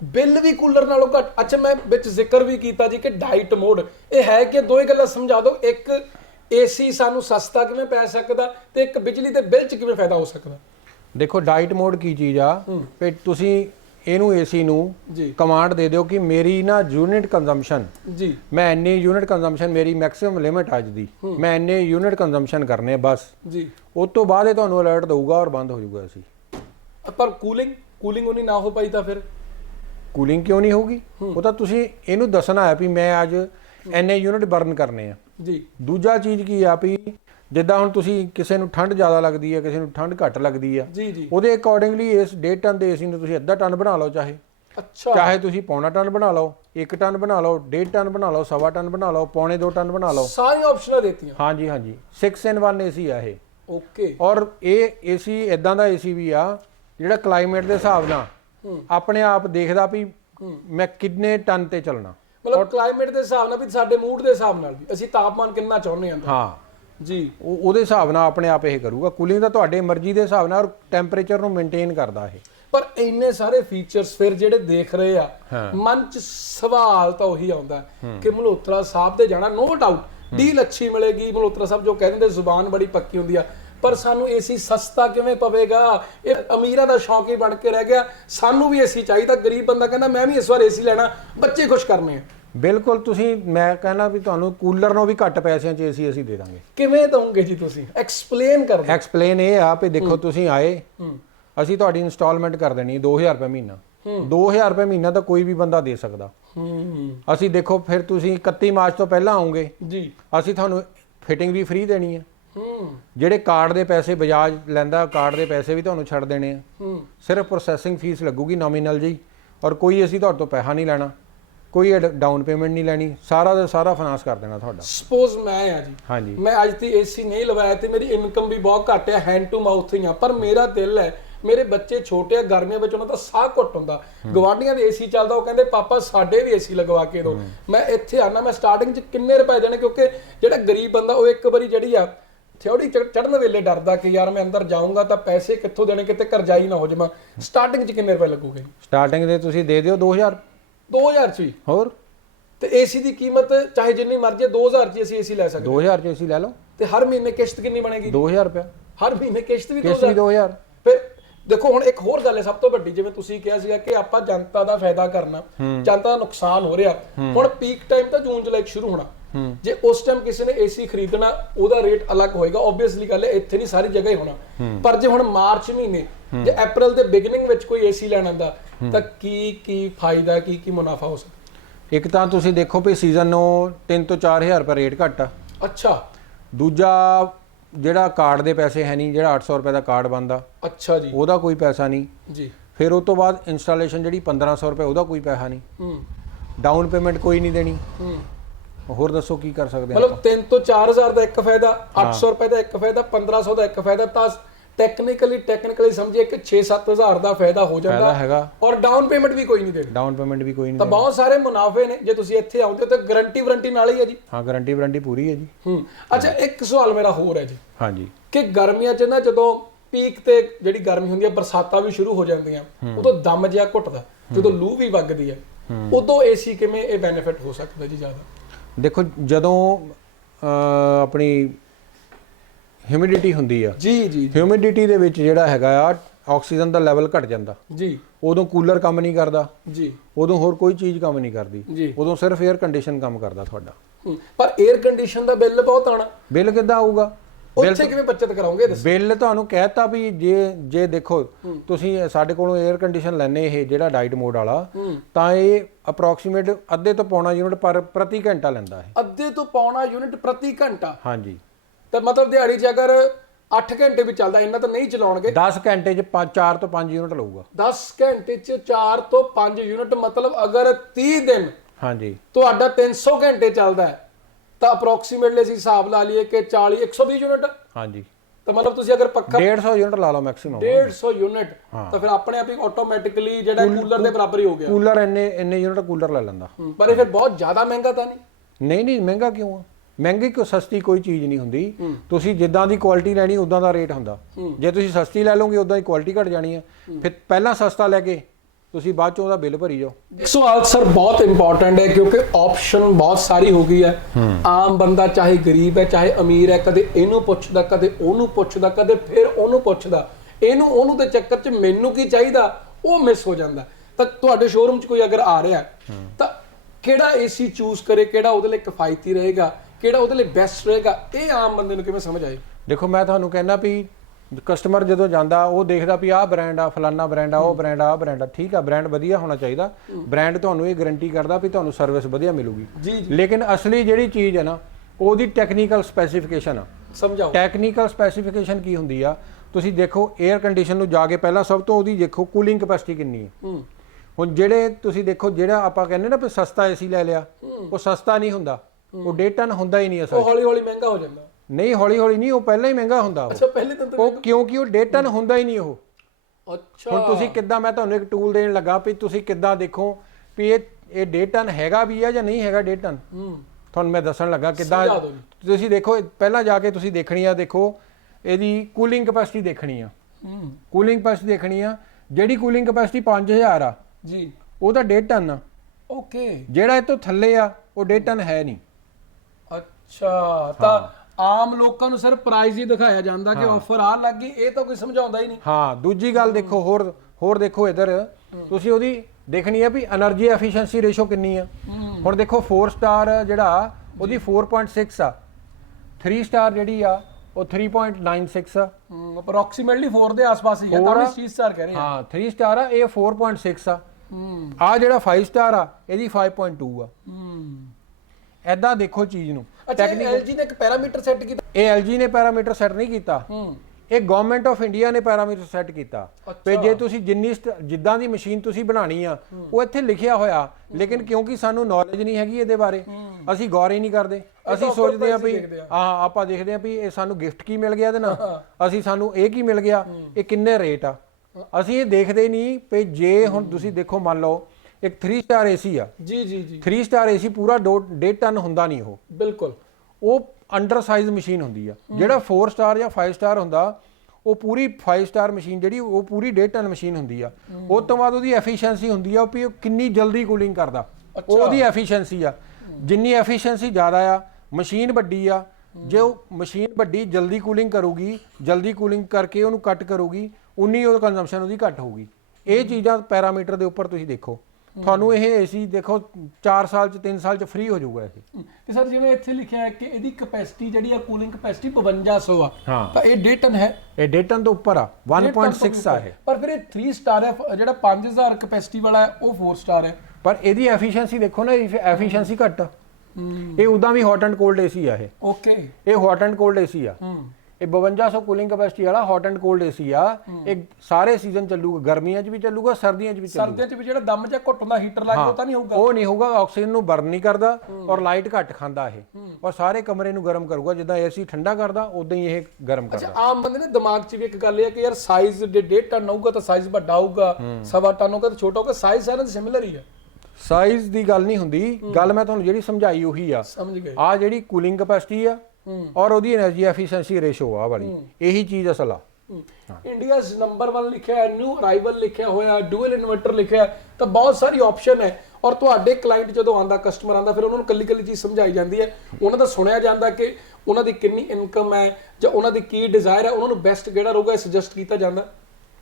ਬਿੱਲ ਵੀ ਕੂਲਰ ਨਾਲੋਂ ਘੱਟ। ਅੱਛਾ ਮੈਂ ਵਿੱਚ ਜ਼ਿਕਰ ਵੀ ਕੀਤਾ ਜੀ ਕਿ ਡਾਈਟ ਮੋਡ। ਇਹ ਹੈ ਕਿ ਦੋਏ ਗੱਲਾਂ ਸਮਝਾ ਦਿਓ। ਇੱਕ ਏਸੀ ਸਾਨੂੰ ਸਸਤਾ ਕਿਵੇਂ ਪੈ ਸਕਦਾ ਤੇ ਇੱਕ ਬਿਜਲੀ ਦੇ ਬਿੱਲ 'ਚ ਕਿਵੇਂ ਫਾਇਦਾ ਹੋ ਸਕਦਾ? ਦੇਖੋ ਡਾਈਟ ਮੋਡ ਕੀ ਚੀਜ਼ ਆ? ਵੀ ਤੁਸੀਂ ਇਹਨੂੰ ਏਸੀ ਨੂੰ ਜੀ। ਕਮਾਂਡ ਦੇ ਦਿਓ ਕਿ ਮੇਰੀ ਨਾ ਯੂਨਿਟ ਕੰਜ਼ੰਪਸ਼ਨ ਜੀ। ਮੈਂ ਇੰਨੀ ਯੂਨਿਟ ਕੰਜ਼ੰਪਸ਼ਨ ਮੇਰੀ ਮੈਕਸਿਮਮ ਲਿਮਿਟ ਅੱਜ ਦੀ। ਮੈਂ ਇੰਨੇ ਯੂਨਿਟ ਕੰਜ਼ੰਪਸ਼ਨ ਕਰਨੇ ਆ ਬਸ। ਜੀ। ਉਸ ਤੋਂ ਬਾਅਦ ਇਹ ਤੁਹਾਨੂੰ ਅਲਰਟ ਦਊਗਾ ਔਰ ਬੰਦ ਹੋ ਜਾਊਗਾ ਏਸੀ ਪਰ ਕੂਲਿੰਗ ਕੂਲਿੰਗ ਉਨੀ ਨਾ ਹੋ ਪਾਈ ਤਾਂ ਫਿਰ? ਕੂਲਿੰਗ ਕਿਉਂ ਨਹੀਂ ਹੋਊਗੀ? ਉਹ ਤਾਂ ਤੁਸੀਂ ਇਹਨੂੰ ਦੱਸਣਾ ਹੈ ਵੀ ਮੈਂ ਅੱਜ ਇੰਨੇ ਯੂਨਿਟ ਬਰਨ ਕਰਨੇ ਆ। ਜੀ। ਦੂਜਾ ਚੀਜ਼ ਕੀ ਆ ਵੀ ਜਿੱਦਾਂ ਹੁਣ ਤੁਸੀਂ ਕਿਸੇ ਨੂੰ ਠੰਡ ਜ਼ਿਆਦਾ ਲੱਗਦੀ ਹੈ ਕਿਸੇ ਨੂੰ ਠੰਡ ਘੱਟ ਲੱਗਦੀ ਆ ਜੀ ਜੀ। ਉਹਦੇ ਅਕੋਰਡਿੰਗਲੀ ਇਸ 1.5 ਟਨ ਦੇ ਏਸੀ ਨੂੰ ਤੁਸੀਂ ਅੱਧਾ ਟਨ ਬਣਾ ਲਓ ਚਾਹੇ। ਅੱਛਾ। ਚਾਹੇ ਤੁਸੀਂ ਪੌਣਾ ਟਨ ਬਣਾ ਲਓ 1 ਟਨ ਬਣਾ ਲਓ 1.5 ਟਨ ਬਣਾ ਲਓ ਸਵਾ ਟਨ ਬਣਾ ਲਓ ਪੌਣੇ 2 ਟਨ ਬਣਾ ਲਓ। ਸਾਰੀਆਂ ਆਪਸ਼ਨਾਂ ਦਿੱਤੀਆਂ। ਹਾਂਜੀ ਹਾਂਜੀ। 6 in 1 ਏਸੀ ਆ ਇਹ। ਓਕੇ। ਔਰ ਇਹ ਏਸੀ ਇਦਾਂ ਦਾ ਏਸੀ ਵੀ ਆ ਜਿਹੜਾ ਕਲਾਈਮੇਟ ਦੇ ਹਿਸਾਬ ਨਾਲ ਆਪਣੇ ਆਪ ਦੇਖਦਾ ਵੀ ਮੈਂ ਕਿੰਨੇ ਟਨ ਤੇ ਚੱਲਣਾ। ਮਤਲਬ ਕਲਾਈਮੇਟ ਦੇ ਹਿਸਾਬ ਨਾਲ ਵੀ ਸਾਡੇ ਮੂਡ ਦੇ ਹਿਸਾਬ ਨਾਲ ਵੀ। ਅਸੀਂ ਤਾਪਮਾਨ ਕਿੰਨਾ ਚਾਹੁੰਦੇ ਹਾਂ ਹਾਂ। ਜੀ। ਉਹ ਉਹਦੇ ਹਿਸਾਬ ਨਾਲ ਆਪਣੇ ਆਪ ਇਹ ਕਰੂਗਾ। ਕੂਲਿੰਗ ਤਾਂ ਤੁਹਾਡੇ ਮਰਜ਼ੀ ਦੇ ਹਿਸਾਬ ਨਾਲ ਔਰ ਟੈਂਪਰੇਚਰ ਨੂੰ ਮੇਨਟੇਨ ਕਰਦਾ ਇਹ। ਪਰ ਇੰਨੇ ਸਾਰੇ ਫੀਚਰਸ ਫਿਰ ਜਿਹੜੇ ਦੇਖ ਰਹੇ ਆ। ਮਨ ਚ ਸਵਾਲ ਤਾਂ ਉਹੀ ਆਉਂਦਾ ਕਿ ਮਲਹੋਤਰਾ ਸਾਹਿਬ ਦੇ ਜਾਣਾ ਨੋ ਡਾਊਟ ਡੀਲ ਅੱਛੀ ਮਿਲੇਗੀ ਮਲਹੋਤਰਾ ਸਾਹਿਬ ਜੋ ਕਹਿ ਦਿੰਦੇ ਜ਼ੁਬਾਨ ਬੜੀ ਪੱਕੀ ਹੁੰਦੀ ਆ। ਪਰ ਸਾਨੂੰ ਏਸੀ ਸਸਤਾ ਕਿਵੇਂ ਪਵੇਗਾ? ਇਹ ਅਮੀਰਾਂ ਦਾ ਸ਼ੌਕ ਹੀ ਬਣ ਕੇ ਰਹਿ ਗਿਆ। ਸਾਨੂੰ ਵੀ ਏਸੀ ਚਾਹੀਦਾ ਗਰੀਬ ਬੰਦਾ ਕਹਿੰਦਾ ਮੈਂ ਵੀ ਇਸ ਵਾਰ ਏਸੀ ਲੈਣਾ ਬੱਚੇ ਖੁਸ਼ ਕਰਨੇ ਆ। ਬਿਲਕੁਲ ਤੁਸੀਂ ਮੈਂ ਕਹਿੰਦਾ ਵੀ ਤੁਹਾਨੂੰ ਕੂਲਰ ਨੂੰ ਵੀ ਘੱਟ ਪੈਸਿਆਂ 'ਚ ਏਸੀ ਅਸੀਂ ਦੇ ਦਾਂਗੇ। ਕਿਵੇਂ ਦਵੋਗੇ ਜੀ ਤੁਸੀਂ? ਐਕਸਪਲੇਨ ਕਰ ਦਿਓ। ਐਕਸਪਲੇਨ ਇਹ ਆ ਵੀ ਦੇਖੋ ਤੁਸੀਂ ਆਏ ਅਸੀਂ ਤੁਹਾਡੀ ਇਨਸਟਾਲਮੈਂਟ ਕਰ ਦੇਣੀ 2000 ਰੁਪਏ ਮਹੀਨਾ। 2000 ਰੁਪਏ ਮਹੀਨਾ ਤਾਂ ਕੋਈ ਵੀ ਬੰਦਾ ਦੇ ਸਕਦਾ। ਹੂੰ ਅਸੀਂ ਦੇਖੋ ਫਿਰ ਤੁਸੀਂ 31 ਮਾਰਚ ਤੋਂ ਪਹਿਲਾਂ ਆਉਂਗੇ। ਜੀ। ਅਸੀਂ ਤੁਹਾਨੂੰ ਫਿਟਿੰਗ ਵੀ ਫ੍ਰੀ ਦੇਣੀ ਹੈ ਹੂੰ। ਜਿਹੜੇ ਕਾਰਡ ਦੇ ਪੈਸੇ ਬਜਾਜ ਲੈਂਦਾ ਕਾਰਡ ਦੇ ਪੈਸੇ ਵੀ ਤੁਹਾਨੂੰ ਛੱਡ ਦੇਣੇ ਆ। ਹੂੰ। ਸਿਰਫ ਪ੍ਰੋਸੈਸਿੰਗ ਫੀਸ ਲੱਗੂਗੀ ਨੋਮੀਨਲ ਜੀ ਔਰ ਕੋਈ ਅਸੀਂ ਤੁਹਾਡੇ ਤੋਂ ਪੈਸਾ ਨਹੀਂ ਲੈਣਾ। ਕੋਈ ਡਾਊਨ ਪੇਮੈਂਟ ਨਹੀਂ ਲੈਣੀ ਸਾਰਾ ਦਾ ਸਾਰਾ ਫਾਈਨਾਂਸ ਕਰ ਦੇਣਾ ਤੁਹਾਡਾ। ਸਪੋਜ਼ ਮੈਂ ਆ ਜੀ। ਹਾਂਜੀ। ਮੈਂ ਅੱਜ ਤੀ ਏਸੀ ਨਹੀਂ ਲਵਾਇਆ ਤੇ ਮੇਰੀ ਇਨਕਮ ਵੀ ਬਹੁਤ ਘੱਟ ਹੈ ਹੈਂਡ ਟੂ ਮਾਊਥ ਹੀ ਆ। ਪਰ ਮੇਰਾ ਦਿਲ ਹੈ ਮੇਰੇ ਬੱਚੇ ਛੋਟੇ ਆ ਗਰਮੀਆਂ ਵਿੱਚ ਉਹਨਾਂ ਦਾ ਸਾਹ ਘੁੱਟ ਹੁੰਦਾ। ਗਵਾਂਢੀਆਂ ਦੇ ਏਸੀ ਚੱਲਦਾ ਉਹ ਕਹਿੰਦੇ ਪਾਪਾ ਸਾਡੇ ਵੀ ਏਸੀ ਲਗਵਾ ਕੇ ਦਿਓ। ਮੈਂ ਇੱਥੇ ਆਣਾ ਮੈਂ ਸਟਾਰਟਿੰਗ 'ਚ ਕਿੰਨੇ ਰੁਪਏ ਦੇਣੇ? ਕਿਉਂਕਿ ਜਿਹੜਾ ਗਰੀਬ ਬੰਦਾ ਉਹ ਇੱਕ ਵਾਰੀ ਜਿਹੜੀ ਆ ਥਿਉੜੀ ਚੜਨ ਵੇਲੇ ਡਰਦਾ ਕਿ ਯਾਰ ਮੈਂ ਅੰਦਰ ਜਾਊਂਗਾ ਤਾਂ ਪੈਸੇ ਕਿੱਥੋਂ ਦੇਣੇ? ਕਿਤੇ ਕਰਜ਼ਾਈ ਨਾ ਹੋ ਜਾਵਾਂ ਸਟਾਰਟਿੰਗ 'ਚ ਕਿੰਨੇ ਰੁਪਏ ਲੱਗੂਗੇ? ਸਟਾਰਟਿੰਗ ਦੇ ਤੁਸੀਂ ਦੇ ਦਿਓ 2000 2000 'ਚ ਹੀ ਹੋਰ? ਤੇ ਏਸੀ ਦੀ ਕੀਮਤ ਚਾਹੇ ਜਿੰਨੀ ਮਰਜ਼ੀ ਹੈ, 2000 'ਚ ਅਸੀਂ ਏਸੀ ਲੈ ਸਕਦੇ 2000 ਚ ਏਸੀ ਲੈ ਲਓ। ਤੇ ਹਰ ਮਹੀਨੇ ਕਿਸ਼ਤ ਕਿੰਨੀ ਬਣੇਗੀ? 2000 ਰੁਪਏ ਹਰ ਮਹੀਨੇ ਕਿਸ਼ਤ ਵੀ ਕਿਸ ਵੀ 2000 ਫਿਰ ਦੇਖੋ ਹੁਣ ਇੱਕ ਹੋਰ ਗੱਲ ਹੈ ਸਭ ਤੋਂ ਵੱਡੀ ਜਿਵੇਂ ਤੁਸੀਂ ਕਿਹਾ ਸੀਗਾ ਕਿ ਆਪਾਂ ਜਨਤਾ ਦਾ ਫਾਇਦਾ ਕਰਨਾ ਜਨਤਾ ਦਾ ਨੁਕਸਾਨ ਹੋ ਰਿਹਾ। ਹੁਣ ਪੀਕ ਟਾਈਮ ਤਾਂ ਜੂਨ ਜੁਲਾਈ 'ਚ ਸ਼ੁਰੂ ਹੋਣਾ। ਜੇ ਉਸ ਟਾਈਮ ਕਿਸੇ ਨੇ ਏਸੀ ਖਰੀਦਣਾ ਉਹਦਾ ਰੇਟ ਅਲੱਗ ਹੋਏਗਾ। ਆਬਵੀਅਸਲੀ ਗੱਲ ਹੈ ਇੱਥੇ ਨਹੀਂ ਸਾਰੀ ਜਗ੍ਹਾ ਹੀ ਹੋਣਾ। ਪਰ ਜੇ ਹੁਣ ਮਾਰਚ ਮਹੀਨੇ ਜੇ ਅਪ੍ਰੈਲ ਦੇ ਬਿਗਨਿੰਗ ਵਿੱਚ ਕੋਈ ਏਸੀ ਲੈਣ ਆਂਦਾ ਤਾਂ ਕੀ ਕੀ ਫਾਇਦਾ ਕੀ ਕੀ ਮੁਨਾਫਾ ਹੋ ਸਕਦਾ? ਇੱਕ ਤਾਂ ਤੁਸੀਂ ਦੇਖੋ ਵੀ ਸੀਜ਼ਨ ਨੂੰ 3 ਤੋਂ 4000 ਰੁਪਏ ਰੇਟ ਘੱਟ ਆ। ਅੱਛਾ। ਦੂਜਾ ਜਿਹੜਾ ਕਾਰਡ ਦੇ ਪੈਸੇ ਹੈ ਨਹੀਂ ਜਿਹੜਾ 800 ਰੁਪਏ ਦਾ ਕਾਰਡ ਬੰਦਾ ਅੱਛਾ ਜੀ। ਉਹਦਾ ਕੋਈ ਪੈਸਾ ਨਹੀਂ। ਜੀ। ਫਿਰ ਉਸ ਤੋਂ ਬਾਅਦ ਇੰਸਟਾਲੇਸ਼ਨ ਜਿਹੜੀ 1500 ਰੁਪਏ ਉਹਦਾ ਕੋਈ ਪੈਸਾ ਨਹੀਂ। ਹੂੰ। ਡਾਊਨ ਪੇਮੈਂਟ ਕੋਈ ਨਹੀਂ ਦੇਣੀ। ਹੂੰ। ਹੋਰ ਦੱਸੋ ਕੀ ਕਰ ਸਕਦੇ ਆ ਮਤਲਬ 3 ਤੋਂ 4000 ਦਾ ਇੱਕ ਫਾਇਦਾ 800 ਰੁਪਏ ਦਾ ਇੱਕ ਫਾਇਦਾ 1500 ਦਾ ਇੱਕ ਫਾਇਦਾ ਤਾਂ ਟੈਕਨੀਕਲੀ ਟੈਕਨੀਕਲੀ ਸਮਝੀਏ ਕਿ 6-7000 ਦਾ ਫਾਇਦਾ ਹੋ ਜਾਂਦਾ ਹੈਗਾ। ਔਰ ਡਾਊਨ ਪੇਮੈਂਟ ਵੀ ਕੋਈ ਨਹੀਂ ਦੇਣੀ। ਡਾਊਨ ਪੇਮੈਂਟ ਵੀ ਕੋਈ ਨਹੀਂ ਤਾਂ ਬਹੁਤ ਸਾਰੇ ਮੁਨਾਫੇ ਨੇ ਜੇ ਤੁਸੀਂ ਇੱਥੇ ਆਉਂਦੇ ਹੋ ਤਾਂ ਗਾਰੰਟੀ ਵਾਰੰਟੀ ਨਾਲ ਹੀ ਹੈ ਜੀ। ਹਾਂ ਗਾਰੰਟੀ ਵਾਰੰਟੀ ਪੂਰੀ ਹੈ ਜੀ। ਹੂੰ। ਅੱਛਾ ਇੱਕ ਸਵਾਲ ਮੇਰਾ ਹੋਰ ਹੈ ਜੀ। ਹਾਂਜੀ। ਕਿ ਗਰਮੀਆਂ 'ਚ ਨਾ ਜਦੋਂ ਪੀਕ ਤੇ ਜਿਹੜੀ ਗਰਮੀ ਹੁੰਦੀ ਹੈ ਬਰਸਾਤਾਂ ਵੀ ਸ਼ੁਰੂ ਹੋ ਜਾਂਦੀਆਂ ਉਦੋਂ ਦਮ ਜਿਹਾ ਘੁੱਟਦਾ ਜਦੋਂ ਲੂ ਵੀ ਵਗਦੀ ਹੈ ਉਦੋਂ ਏਸੀ ਕਿਵੇਂ ਇਹ ਬੈਨੀਫਿਟ ਹੋ ਸਕਦਾ ਜੀ ਜ਼ਿਆਦਾ? ਦੇਖੋ ਜਦੋਂ ਆਪਣੀ ਹਿਊਮਿਡਿਟੀ ਹੁੰਦੀ ਆ ਜੀ ਜੀ ਹਿਊਮਿਡਿਟੀ ਦੇ ਵਿੱਚ ਜਿਹੜਾ ਹੈਗਾ ਆ ਆਕਸੀਜਨ ਦਾ ਲੈਵਲ ਘਟ ਜਾਂਦਾ। ਜੀ। ਉਦੋਂ ਕੂਲਰ ਕੰਮ ਨਹੀਂ ਕਰਦਾ। ਜੀ। ਉਦੋਂ ਹੋਰ ਕੋਈ ਚੀਜ਼ ਕੰਮ ਨਹੀਂ ਕਰਦੀ। ਉਦੋਂ ਸਿਰਫ 에ਅਰ ਕੰਡੀਸ਼ਨ ਕੰਮ ਕਰਦਾ ਤੁਹਾਡਾ। ਪਰ 에ਅਰ ਕੰਡੀਸ਼ਨ ਦਾ ਬਿੱਲ ਬਹੁਤ ਆਣਾ ਬਿੱਲ ਕਿੱਦਾਂ ਆਊਗਾ? ਉੱਥੇ ਕਿਵੇਂ ਬੱਚਤ ਕਰਾਉਂਗੇ ਦੱਸੋ। ਬਿੱਲ ਤੁਹਾਨੂੰ ਕਹਿਤਾ ਵੀ ਜੇ ਜੇ ਦੇਖੋ ਤੁਸੀਂ ਸਾਡੇ ਕੋਲੋਂ 에ਅਰ ਕੰਡੀਸ਼ਨ ਲੈਣੇ ਇਹ ਜਿਹੜਾ ਡਾਈਟ ਮੋਡ ਵਾਲਾ ਤਾਂ ਇਹ ਅਪਰੋਕਸੀਮੇਟ ਅੱਧੇ ਤੋਂ ਪੌਣਾ ਯੂਨਿਟ ਪਰ ਪ੍ਰਤੀ ਘੰਟਾ ਲੈਂਦਾ ਹੈ ਅੱਧੇ ਤੋਂ ਪੌਣਾ ਯੂਨਿਟ ਪ੍ਰਤੀ ਘੰਟਾ? ਹਾਂਜੀ। ਤੇ ਮਤਲਬ ਦਿਹਾੜੀ 'ਚ ਅਗਰ 8 ਘੰਟੇ ਵੀ ਚੱਲਦਾ ਇੰਨਾ ਤਾਂ ਨਹੀਂ ਚਲਾਉਣਗੇ? 10 ਘੰਟੇ 'ਚ 4 ਤੋਂ 5 ਯੂਨਿਟ ਲਊਗਾ। 10 ਘੰਟੇ 'ਚ 4 ਤੋਂ 5 ਯੂਨਿਟ ਮਤਲਬ ਅਗਰ 30 ਦਿਨ ਹਾਂਜੀ। ਤੁਹਾਡਾ 300 ਘੰਟੇ ਚੱਲਦਾ ਹੈ ਤਾਂ ਅਪਰੋਕਸੀਮੇਟਲੀ ਅਸੀਂ ਹਿਸਾਬ ਲਾ ਲਈਏ ਕਿ 40 120 ਯੂਨਿਟ। ਹਾਂਜੀ। ਤਾਂ ਮਤਲਬ ਤੁਸੀਂ ਅਗਰ ਪੱਕਾ 150 ਯੂਨਿਟ ਲਾ ਲਓ ਮੈਕਸਿਮਮ 150 ਯੂਨਿਟ। ਤਾਂ ਫਿਰ ਆਪਣੇ ਆਪ ਹੀ ਆਟੋਮੈਟਿਕਲੀ ਜਿਹੜਾ ਕੂਲਰ ਦੇ ਬਰਾਬਰ ਹੀ ਹੋ ਗਿਆ। ਕੂਲਰ ਇੰਨੇ ਇੰਨੇ ਯੂਨਿਟ ਕੂਲਰ ਲੈ ਲੈਂਦਾ। ਹੂੰ, ਪਰ ਇਹ ਫਿਰ ਬਹੁਤ ਜ਼ਿਆਦਾ ਮਹਿੰਗਾ ਤਾਂ ਨਹੀਂ? ਨਹੀਂ ਨਹੀਂ ਮਹਿੰਗਾ ਕਿਉਂ ਆ? ਮਹਿੰਗੀ ਕੋ ਸਸਤੀ ਕੋਈ ਚੀਜ਼ ਨਹੀਂ ਹੁੰਦੀ। ਤੁਸੀਂ ਜਿੱਦਾਂ ਦੀ ਕੁਆਲਿਟੀ ਲੈਣੀ ਉਦਾਂ ਦਾ ਰੇਟ ਹੁੰਦਾ। ਜੇ ਤੁਸੀਂ ਸਸਤੀ ਲੈ ਲਓਗੇ ਉਦਾਂ ਦੀ ਕੁਆਲਿਟੀ ਘਟ ਜਾਣੀ ਹੈ। ਫਿਰ ਪਹਿਲਾਂ ਸਸਤਾ ਲੈ ਕੇ ਤੁਸੀਂ ਬਾਅਦ ਚ ਉਹਦਾ ਬਿੱਲ ਭਰੀ ਜਾਓ। ਇੱਕ ਸਵਾਲ ਸਰ ਬਹੁਤ ਇੰਪੋਰਟੈਂਟ ਹੈ ਕਿਉਂਕਿ ਆਪਸ਼ਨ ਬਹੁਤ ਸਾਰੀ ਹੋ ਗਈ ਹੈ। ਆਮ ਬੰਦਾ ਚਾਹੇ ਗਰੀਬ ਹੈ ਚਾਹੇ ਅਮੀਰ ਹੈ ਕਦੇ ਇਹਨੂੰ ਪੁੱਛਦਾ ਕਦੇ ਉਹਨੂੰ ਪੁੱਛਦਾ ਕਦੇ ਫਿਰ ਉਹਨੂੰ ਪੁੱਛਦਾ। ਇਹਨੂੰ ਉਹਨੂੰ ਦੇ ਚੱਕਰ 'ਚ ਮੈਨੂੰ ਕੀ ਚਾਹੀਦਾ? ਉਹ ਮਿਸ ਹੋ ਜਾਂਦਾ। ਤਾਂ ਤੁਹਾਡੇ ਸ਼ੋਰੂਮ 'ਚ ਕੋਈ ਅਗਰ ਆ ਰਿਹਾ ਤਾਂ ਕਿਹੜਾ ਏਸੀ ਚੂਜ਼ ਕਰੇ ਕਿਹੜਾ ਉਹਦੇ ਲਈ ਕਿਫਾਇਤੀ ਰਹੇਗਾ ਕਿਹੜਾ ਉਹਦੇ ਲਈ ਬੈਸਟ ਰਹੇਗਾ? ਇਹ ਆਮ ਬੰਦੇ ਨੂੰ ਕਿਵੇਂ ਸਮਝ ਆਏ? ਦੇਖੋ ਮੈਂ ਤੁਹਾਨੂੰ ਕਹਿੰਦਾ ਵੀ ਕਸਟਮਰ ਜਦੋਂ ਜਾਂਦਾ ਉਹ ਦੇਖਦਾ ਵੀ ਆਹ ਬ੍ਰਾਂਡ ਆ ਫਲਾਨਾ ਬ੍ਰਾਂਡ ਆ ਉਹ ਬ੍ਰਾਂਡ ਆ ਆਹ ਬ੍ਰਾਂਡ ਆ। ਠੀਕ ਆ ਬ੍ਰਾਂਡ ਵਧੀਆ ਹੋਣਾ ਚਾਹੀਦਾ। ਬ੍ਰਾਂਡ ਤੁਹਾਨੂੰ ਇਹ ਗਾਰੰਟੀ ਕਰਦਾ ਵੀ ਤੁਹਾਨੂੰ ਸਰਵਿਸ ਵਧੀਆ ਮਿਲੂਗੀ। ਜੀ ਜੀ। ਲੇਕਿਨ ਅਸਲੀ ਜਿਹੜੀ ਚੀਜ਼ ਹੈ ਨਾ ਉਹਦੀ ਟੈਕਨੀਕਲ ਸਪੈਸੀਫਿਕੇਸ਼ਨ ਆ। ਸਮਝਾਓ। ਟੈਕਨੀਕਲ ਸਪੈਸੀਫਿਕੇਸ਼ਨ ਕੀ ਹੁੰਦੀ ਆ? ਤੁਸੀਂ ਦੇਖੋ 에ਅਰ ਕੰਡੀਸ਼ਨ ਨੂੰ ਜਾ ਕੇ ਪਹਿਲਾਂ ਸਭ ਤੋਂ ਉਹਦੀ ਦੇਖੋ ਕੂਲਿੰਗ ਕਪੈਸਿਟੀ ਕਿੰਨੀ ਹੈ। ਹੁਣ ਜਿਹੜੇ ਤੁਸੀਂ ਦੇਖੋ ਜਿਹੜਾ ਆਪਾਂ ਕਹਿੰਦੇ ਨਾ ਵੀ ਸਸਤਾ ਏਸੀ ਲੈ ਲਿਆ ਉਹ ਸਸਤਾ ਨਹੀਂ ਹੁੰਦਾ। ਉਹ ਡੇਢ ਟਨ ਹੁੰਦਾ ਹੀ ਨਹੀਂ ਅਸਲ ਉਹ ਹੌਲੀ ਹੌਲੀ ਮਹਿੰਗਾ ਹੋ ਜਾਂਦਾ। ਨਹੀਂ ਹੌਲੀ ਹੌਲੀ ਨਹੀਂ ਉਹ ਪਹਿਲਾਂ ਹੀ ਮਹਿੰਗਾ ਹੁੰਦਾ ਉਹ। ਅੱਛਾ ਪਹਿਲੇ ਤਾਂ ਉਹ ਕਿਉਂਕਿ ਉਹ ਡੇਢ ਟਨ ਹੁੰਦਾ ਹੀ ਨਹੀਂ ਉਹ। ਅੱਛਾ। ਹੁਣ ਤੁਸੀਂ ਕਿੱਦਾਂ ਮੈਂ ਤੁਹਾਨੂੰ ਇੱਕ ਟੂਲ ਦੇਣ ਲੱਗਾ ਵੀ ਤੁਸੀਂ ਕਿੱਦਾਂ ਦੇਖੋ ਵੀ ਇਹ ਇਹ ਡੇਢ ਟਨ ਹੈਗਾ ਵੀ ਆ ਜਾਂ ਨਹੀਂ ਹੈਗਾ ਡੇਢ ਟਨ ਹੂੰ। ਤੁਹਾਨੂੰ ਮੈਂ ਦੱਸਣ ਲੱਗਾ ਕਿੱਦਾਂ। ਤੁਸੀਂ ਦੇਖੋ ਪਹਿਲਾਂ ਜਾ ਕੇ ਤੁਸੀਂ ਦੇਖਣੀ ਆ ਦੇਖੋ ਇਹਦੀ ਕੂਲਿੰਗ ਕਪੈਸਿਟੀ ਦੇਖਣੀ ਆ। ਹੂੰ। ਕੂਲਿੰਗ ਕਪੈਸਿਟੀ ਦੇਖਣੀ ਆ। ਜਿਹੜੀ ਕੂਲਿੰਗ ਕਪੈਸਿਟੀ 5000 ਆ ਜੀ। ਉਹ ਤਾਂ ਡੇਢ ਟਨ ਆ ਓਕੇ ਜਿਹੜਾ ਇਹ ਤੋਂ ਥੱਲੇ ਆ ਉਹ ਡੇਢ ਟਨ ਹੈ ਨਹੀਂ। ਅੱਛਾ ਤਾਂ ਆਮ ਲੋਕਾਂ ਨੂੰ ਸਿਰਫ ਪ੍ਰਾਈਜ਼ ਹੀ ਦਿਖਾਇਆ ਜਾਂਦਾ ਕਿ ਆਫਰ ਆ ਲੱਗ ਗਈ ਇਹ ਤਾਂ ਕੋਈ ਸਮਝਾਉਂਦਾ ਹੀ ਨਹੀਂ। ਹਾਂ ਦੂਜੀ ਗੱਲ ਦੇਖੋ ਹੋਰ ਹੋਰ ਦੇਖੋ ਇਧਰ। ਤੁਸੀਂ ਉਹਦੀ ਦੇਖਣੀ ਹੈ ਵੀ એનર્ਜੀ ਐਫੀਸ਼ੀਐਂਸੀ ਰੇਸ਼ੋ ਕਿੰਨੀ ਆ। ਹੁਣ ਦੇਖੋ 4 ਸਟਾਰ ਜਿਹੜਾ ਉਹਦੀ 4.6 ਆ। 3 ਸਟਾਰ ਜਿਹੜੀ ਆ ਉਹ 3.96 ਅਪਰੋਕਸੀਮੇਟਲੀ 4 ਦੇ ਆਸ-ਪਾਸ ਹੀ ਆ ਤਾਂ ਇਸ ਚੀਜ਼ ਸਟਾਰ ਕਹਿ ਰਹੇ। ਹਾਂ 3 ਸਟਾਰ ਆ ਇਹ 4.6 ਆ। ਆ ਜਿਹੜਾ 5 ਸਟਾਰ ਆ ਇਹਦੀ 5.2 ਆ। ਐਦਾਂ ਦੇਖੋ ਚੀਜ਼ ਨੂੰ। ਅੱਛਾ ਐਲਜੀ ਨੇ ਇੱਕ ਪੈਰਾਮੀਟਰ ਸੈੱਟ ਕੀਤਾ। ਇਹ LG ਨੇ ਪੈਰਾਮੀਟਰ ਸੈੱਟ ਨਹੀਂ ਕੀਤਾ। ਹੂੰ। ਇਹ ਗਵਰਨਮੈਂਟ ਆਫ ਇੰਡੀਆ ਨੇ ਪੈਰਾਮੀਟਰ ਸੈੱਟ ਕੀਤਾ। ਵੀ ਜੇ ਤੁਸੀਂ ਜਿੰਨੀ ਜਿੱਦਾਂ ਦੀ ਮਸ਼ੀਨ ਤੁਸੀਂ ਬਣਾਣੀ ਆ ਉਹ ਇੱਥੇ ਲਿਖਿਆ ਹੋਇਆ। ਲੇਕਿਨ ਕਿਉਂਕਿ ਸਾਨੂੰ ਨੌਲੇਜ ਨਹੀਂ ਹੈਗੀ ਇਹਦੇ ਬਾਰੇ ਅਸੀਂ ਗੌਰ ਹੀ ਨਹੀਂ ਕਰਦੇ। ਅਸੀਂ ਸੋਚਦੇ ਆ ਵੀ। ਹਾਂ ਆਪਾਂ ਦੇਖਦੇ ਆ ਵੀ ਇਹ ਸਾਨੂੰ ਗਿਫਟ ਕੀ ਮਿਲ ਗਿਆ ਇਹਦੇ ਨਾਲ? ਅਸੀਂ ਸਾਨੂੰ ਇਹ ਕੀ ਮਿਲ ਗਿਆ? ਇਹ ਕਿੰਨੇ ਰੇਟ ਆ? ਅਸੀਂ ਇਹ ਦੇਖਦੇ ਨਹੀਂ ਵੀ ਜੇ ਹੁਣ ਤੁਸੀਂ ਦੇਖੋ ਮੰਨ ਲਓ ਇੱਕ 3 ਸਟਾਰ ਏਸੀ ਆ। ਜੀ ਜੀ ਜੀ। 3 ਸਟਾਰ ਏਸੀ ਪੂਰਾ 1.5 ਟਨ ਹੁੰਦਾ ਨਹੀਂ ਉਹ। ਬਿਲਕੁਲ। ਉਹ ਅੰਡਰ ਸਾਈਜ਼ ਮਸ਼ੀਨ ਹੁੰਦੀ ਆ। ਜਿਹੜਾ 4 ਸਟਾਰ ਜਾਂ 5 ਸਟਾਰ ਹੁੰਦਾ ਉਹ ਪੂਰੀ 5 ਸਟਾਰ ਮਸ਼ੀਨ ਜਿਹੜੀ ਉਹ ਪੂਰੀ 1.5 ਟਨ ਮਸ਼ੀਨ ਹੁੰਦੀ ਆ। ਉਹ ਤੋਂ ਬਾਅਦ ਉਹਦੀ ਐਫੀਸ਼ੀਐਂਸੀ ਹੁੰਦੀ ਆ ਵੀ ਉਹ ਕਿੰਨੀ ਜਲਦੀ ਕੂਲਿੰਗ ਕਰਦਾ। ਉਹ ਉਹਦੀ ਐਫੀਸ਼ੀਐਂਸੀ ਆ। ਜਿੰਨੀ ਐਫੀਸ਼ੀਐਂਸੀ ਜ਼ਿਆਦਾ ਆ ਮਸ਼ੀਨ ਵੱਡੀ ਆ। ਜੇ ਉਹ ਮਸ਼ੀਨ ਵੱਡੀ ਜਲਦੀ ਕੂਲਿੰਗ ਕਰੂਗੀ ਜਲਦੀ ਕੂਲਿੰਗ ਕਰਕੇ ਉਹਨੂੰ ਕੱਟ ਕਰੂਗੀ ਉਨੀ ਉਹ ਕੰਜ਼ੰਪਸ਼ਨ ਉਹਦੀ ਘੱਟ ਹੋਊਗੀ। ਇਹ ਚੀਜ਼ਾਂ ਪੈਰਾਮੀਟਰ ਦੇ ਉੱਪਰ ਤੁਸੀਂ ਦੇਖੋ। ਤੁਹਾਨੂੰ ਇਹ ਏਸੀ ਦੇਖੋ 4 ਸਾਲ ਚ 3 ਸਾਲ ਚ ਫ੍ਰੀ ਹੋ ਜਾਊਗਾ ਇਹ। ਤੇ ਸਰ ਜਿਵੇਂ ਇੱਥੇ ਲਿਖਿਆ ਹੈ ਕਿ ਇਹਦੀ ਕਪੈਸਿਟੀ ਜਿਹੜੀ ਆ ਕੂਲਿੰਗ ਕਪੈਸਿਟੀ 5200 ਆ। ਹਾਂ। ਤਾਂ ਇਹ 1.5 ਟਨ ਹੈ। ਇਹ 1.5 ਟਨ ਤੋਂ ਉੱਪਰ ਆ 1.6 ਆ ਇਹ। ਪਰ ਫਿਰ ਇਹ 3 ਸਟਾਰ ਹੈ ਫ- ਜਿਹੜਾ 5000 ਕਪੈਸਿਟੀ ਵਾਲਾ ਹੈ ਉਹ 4 ਸਟਾਰ ਹੈ। ਪਰ ਇਹਦੀ ਐਫੀਸ਼ੀਐਂਸੀ ਦੇਖੋ ਨਾ ਐਫੀਸ਼ੀਐਂਸੀ ਘੱਟ ਆ। ਇਹ ਉਦਾਂ ਵੀ ਹੌਟ ਐਂਡ ਕੋਲਡ ਏਸੀ ਆ ਇਹ। ਓਕੇ ਇਹ ਹੌਟ ਐਂਡ ਕੋਲਡ ਏਸੀ ਆ। ਹੂੰ। ਇਹ 5200 ਕੂਲਿੰਗ ਕੈਪੈਸਿਟੀ ਵਾਲਾ ਹੌਟ ਐਂਡ ਕੋਲਡ ਏਸੀ ਆ। ਇਹ ਸਾਰੇ ਸੀਜ਼ਨ ਚੱਲੂਗਾ ਗਰਮੀਆਂ 'ਚ ਵੀ ਚੱਲੂਗਾ ਸਰਦੀਆਂ 'ਚ ਵੀ ਚੱਲੂਗਾ। ਸਰਦੀਆਂ 'ਚ ਵੀ ਜਿਹੜਾ ਦਮ ਜਾਂ ਘੁੱਟ ਹੁੰਦਾ ਹੀਟਰ ਲੱਗਦਾ ਉਹ ਤਾਂ ਨਹੀਂ ਹੋਊਗਾ? ਉਹ ਨਹੀਂ ਹੋਊਗਾ ਆਕਸੀਜਨ ਨੂੰ ਬਰਨ ਨਹੀਂ ਕਰਦਾ ਔਰ ਲਾਈਟ ਘੱਟ ਖਾਂਦਾ ਇਹ। ਔਰ ਸਾਰੇ ਕਮਰੇ ਨੂੰ ਗਰਮ ਕਰੂਗਾ ਜਿੱਦਾਂ ਏਸੀ ਠੰਡਾ ਕਰਦਾ ਉਦਾਂ ਹੀ ਇਹ ਗਰਮ ਕਰਦਾ। ਅੱਛਾ ਆਮ ਬੰਦੇ ਨੇ ਦਿਮਾਗ 'ਚ ਵੀ ਇੱਕ ਗੱਲ ਇਹ ਕਿ ਯਾਰ ਸਾਈਜ਼ ਜੇ 1.5 ਟਨ ਹੋਊਗਾ ਤਾਂ ਸਾਈਜ਼ ਵੱਡਾ ਹੋਊਗਾ ਸਵਾ ਟਨ ਹੋਊਗਾ ਤਾਂ ਛੋਟਾ ਹੋਊਗਾ ਸਾਈਜ਼ ਸਾਰਿਆਂ ਦੇ ਸਿਮਿਲਰ ਹੀ ਹੈ ਸਾਈਜ਼ ਦੀ ਗੱਲ ਨਹੀਂ ਹੁੰਦੀ। ਗੱਲ ਮੈਂ ਤੁਹਾਨੂੰ ਜਿਹੜੀ ਸਮਝਾਈ ਉਹੀ ਆ। ਸਮਝ ਗਏ। ਆ ਜਿਹੜੀ ਕੂਲਿੰਗ ਕੈਪੈਸਿਟੀ ਆ ਔਰ ਉਹਦੀ એનર્ਜੀ ਐਫੀਸ਼ੀਐਂਸੀ ਰੇਸ਼ੋ ਆ ਵਾਲੀ। ਇਹੀ ਚੀਜ਼ ਅਸਲ ਆ। ਇੰਡੀਆ ਇਸ ਨੰਬਰ 1 ਲਿਖਿਆ ਹੈ ਨਿਊ ਅਰਾਈਵਲ ਲਿਖਿਆ ਹੋਇਆ ਡੂਅਲ ਇਨਵਰਟਰ ਲਿਖਿਆ ਤਾਂ ਬਹੁਤ ਸਾਰੀ ਆਪਸ਼ਨ ਹੈ। ਔਰ ਤੁਹਾਡੇ ਕਲਾਇੰਟ ਜਦੋਂ ਆਂਦਾ ਕਸਟਮਰ ਆਂਦਾ ਫਿਰ ਉਹਨਾਂ ਨੂੰ ਕੱਲੀ ਕੱਲੀ ਚੀਜ਼ ਸਮਝਾਈ ਜਾਂਦੀ ਹੈ। ਉਹਨਾਂ ਦਾ ਸੁਣਿਆ ਜਾਂਦਾ ਕਿ ਉਹਨਾਂ ਦੀ ਕਿੰਨੀ ਇਨਕਮ ਹੈ ਜਾਂ ਉਹਨਾਂ ਦੀ ਕੀ ਡਿਜ਼ਾਇਰ ਹੈ ਉਹਨਾਂ ਨੂੰ ਬੈਸਟ ਕਿਹੜਾ ਰਹੂਗਾ ਸੁਜੈਸਟ ਕੀਤਾ ਜਾਂਦਾ।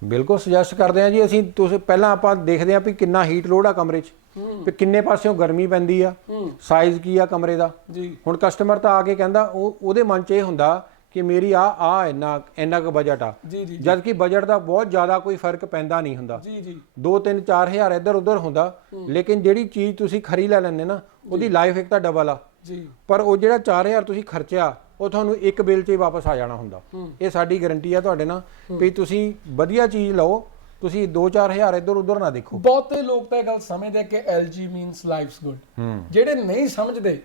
ਬਿਲਕੁਲ ਸੁਜੈਸਟ ਕਰਦੇ ਆ ਜੀ। ਅਸੀਂ ਤੁਸੀਂ ਪਹਿਲਾਂ ਆਪਾਂ ਦੇਖਦੇ ਆ ਵੀ ਕਿੰਨਾ ਹੀਟ ਲੋਡ ਆ ਕਮਰੇ 'ਚ। ਵੀ ਕਿੰਨੇ ਪਾਸਿਓਂ ਗਰਮੀ ਪੈਂਦੀ ਆ? ਸਾਈਜ਼ ਕੀ ਆ ਕਮਰੇ ਦਾ? ਜੀ। ਹੁਣ ਕਸਟਮਰ ਤਾਂ ਆ ਕੇ ਕਹਿੰਦਾ ਉਹ ਉਹਦੇ ਮਨ 'ਚ ਇਹ ਹੁੰਦਾ ਕਿ ਮੇਰੀ ਆ ਆ ਇੰਨਾ ਇੰਨਾ ਕੁ ਬਜਟ ਆ। ਜਦ ਕਿ ਬਜਟ ਦਾ ਬਹੁਤ ਜ਼ਿਆਦਾ ਕੋਈ ਫ਼ਰਕ ਪੈਂਦਾ ਨਹੀਂ ਹੁੰਦਾ। ਜੀ ਜੀ। 2 3 4000 ਇੱਧਰ ਉੱਧਰ ਹੁੰਦਾ। ਲੇਕਿਨ ਜਿਹੜੀ ਚੀਜ਼ ਤੁਸੀਂ ਖਰੀ ਲੈ ਲੈਂਦੇ ਨਾ ਉਹਦੀ ਲਾਈਫ ਇੱਕ ਤਾਂ ਡਬਲ ਆ। ਜੀ। ਪਰ ਉਹ ਜਿਹੜਾ 4000 ਤੁਸੀਂ ਖਰਚਿਆ ਉਹ ਤੁਹਾਨੂੰ ਇੱਕ ਬਿੱਲ 'ਚ ਹੀ ਵਾਪਸ ਆ ਜਾਣਾ ਹੁੰਦਾ। ਇਹ ਸਾਡੀ ਗਾਰੰਟੀ ਆ ਤੁਹਾਡੇ ਨਾਲ ਵੀ ਤੁਸੀਂ ਵਧੀਆ ਚੀਜ਼ ਲਓ ਤੁਸੀਂ 2-4000 ਇੱਧਰ ਉੱਧਰ ਨਾ ਦੇਖੋ। ਬਹੁਤੇ ਲੋਕ ਤਾਂ ਇਹ ਗੱਲ ਸਮਝਦੇ ਕਿ LG ਮੀਨਸ ਲਾਈਫਸ ਗੁੱਡ ਜਿਹੜੇ ਨਹੀਂ ਸਮਝਦੇ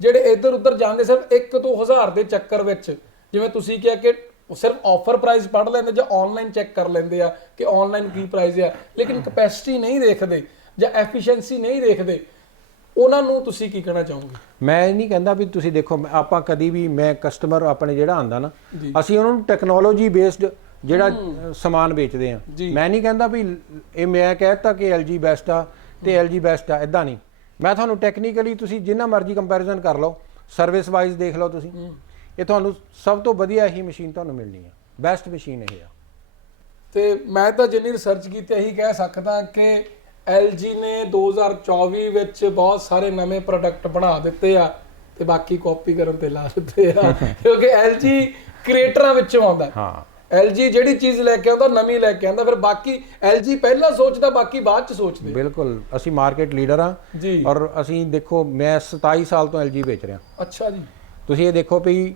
ਜਿਹੜੇ ਇੱਧਰ ਉੱਧਰ ਜਾਂਦੇ ਸਿਰਫ 1 ਤੋਂ 1000 ਦੇ ਚੱਕਰ ਵਿੱਚ ਜਿਵੇਂ ਤੁਸੀਂ ਕਿਹਾ ਕਿ ਉਹ ਸਿਰਫ ਆਫਰ ਪ੍ਰਾਈਸ ਪੜ ਲੈਂਦੇ ਜਾਂ ਆਨਲਾਈਨ ਚੈੱਕ ਕਰ ਲੈਂਦੇ ਆ ਕਿ ਆਨਲਾਈਨ ਕੀ ਪ੍ਰਾਈਸ ਆ ਲੇਕਿਨ ਕਪੈਸਿਟੀ ਨਹੀਂ ਦੇਖਦੇ ਜਾਂ ਐਫੀਸ਼ੀਐਂਸੀ ਨਹੀਂ ਦੇਖਦੇ ਉਹਨਾਂ ਨੂੰ ਤੁਸੀਂ ਕੀ ਕਹਿਣਾ ਚਾਹੋਗੇ? ਮੈਂ ਇਹ ਨਹੀਂ ਕਹਿੰਦਾ ਵੀ ਤੁਸੀਂ ਦੇਖੋ ਆਪਾਂ ਕਦੀ ਵੀ ਮੈਂ ਕਸਟਮਰ ਆਪਣੇ ਜਿਹੜਾ ਆਂਦਾ ਨਾ। ਅਸੀਂ ਉਹਨਾਂ ਨੂੰ ਟੈਕਨੋਲੋਜੀ ਬੇਸਡ ਜਿਹੜਾ ਸਮਾਨ ਵੇਚਦੇ ਆ। ਮੈਂ ਨਹੀਂ ਕਹਿੰਦਾ ਵੀ ਇਹ ਮੈਂ ਕਹਿਤਾ ਕਿ LG ਬੈਸਟ ਆ ਤੇ LG ਬੈਸਟ ਆ ਇਦਾਂ ਨਹੀਂ। ਮੈਂ ਤੁਹਾਨੂੰ ਟੈਕਨੀਕਲੀ ਤੁਸੀਂ ਜਿੰਨਾ ਮਰਜ਼ੀ ਕੰਪੈਰੀਜ਼ਨ ਕਰ ਲਓ ਸਰਵਿਸ ਵਾਈਜ਼ ਦੇਖ ਲਓ ਤੁਸੀਂ। ਇਹ ਤੁਹਾਨੂੰ ਸਭ ਤੋਂ ਵਧੀਆ ਹੀ ਮਸ਼ੀਨ ਤੁਹਾਨੂੰ ਮਿਲਣੀ ਆ। ਬੈਸਟ ਮਸ਼ੀਨ ਇਹ ਆ। ਤੇ ਮੈਂ ਤਾਂ ਜਿੰਨੀ ਰਿਸਰਚ ਕੀਤੀ ਇਹੀ ਕਹਿ ਸਕਦਾ ਕਿ LG ਨੇ 2024 ਵਿੱਚ ਬਹੁਤ ਸਾਰੇ ਨਵੇਂ ਪ੍ਰੋਡਕਟ ਬਣਾ ਦਿੱਤੇ ਆ ਤੇ ਬਾਕੀ ਕਾਪੀ ਕਰਨ ਤੇ ਲਾ ਦਿੱਤੇ ਆ। ਕਿਉਂਕਿ LG ਕ੍ਰੀਏਟਰਾਂ ਵਿੱਚੋਂ ਆਉਂਦਾ। ਹਾਂ। LG ਜਿਹੜੀ ਚੀਜ਼ ਲੈ ਕੇ ਆਉਂਦਾ ਨਵੀਂ ਲੈ ਕੇ ਆਉਂਦਾ ਫਿਰ ਬਾਕੀ LG ਪਹਿਲਾਂ ਸੋਚਦਾ ਬਾਕੀ ਬਾਅਦ ਚ ਸੋਚਦੇ। ਬਿਲਕੁਲ ਅਸੀਂ ਮਾਰਕੀਟ ਲੀਡਰ ਆ ਜੀ। ਔਰ ਅਸੀਂ ਦੇਖੋ ਮੈਂ 27 ਸਾਲ ਤੋਂ LG ਵੇਚ ਰਿਹਾ। ਅੱਛਾ ਜੀ। ਤੁਸੀਂ ਇਹ ਦੇਖੋ ਵੀ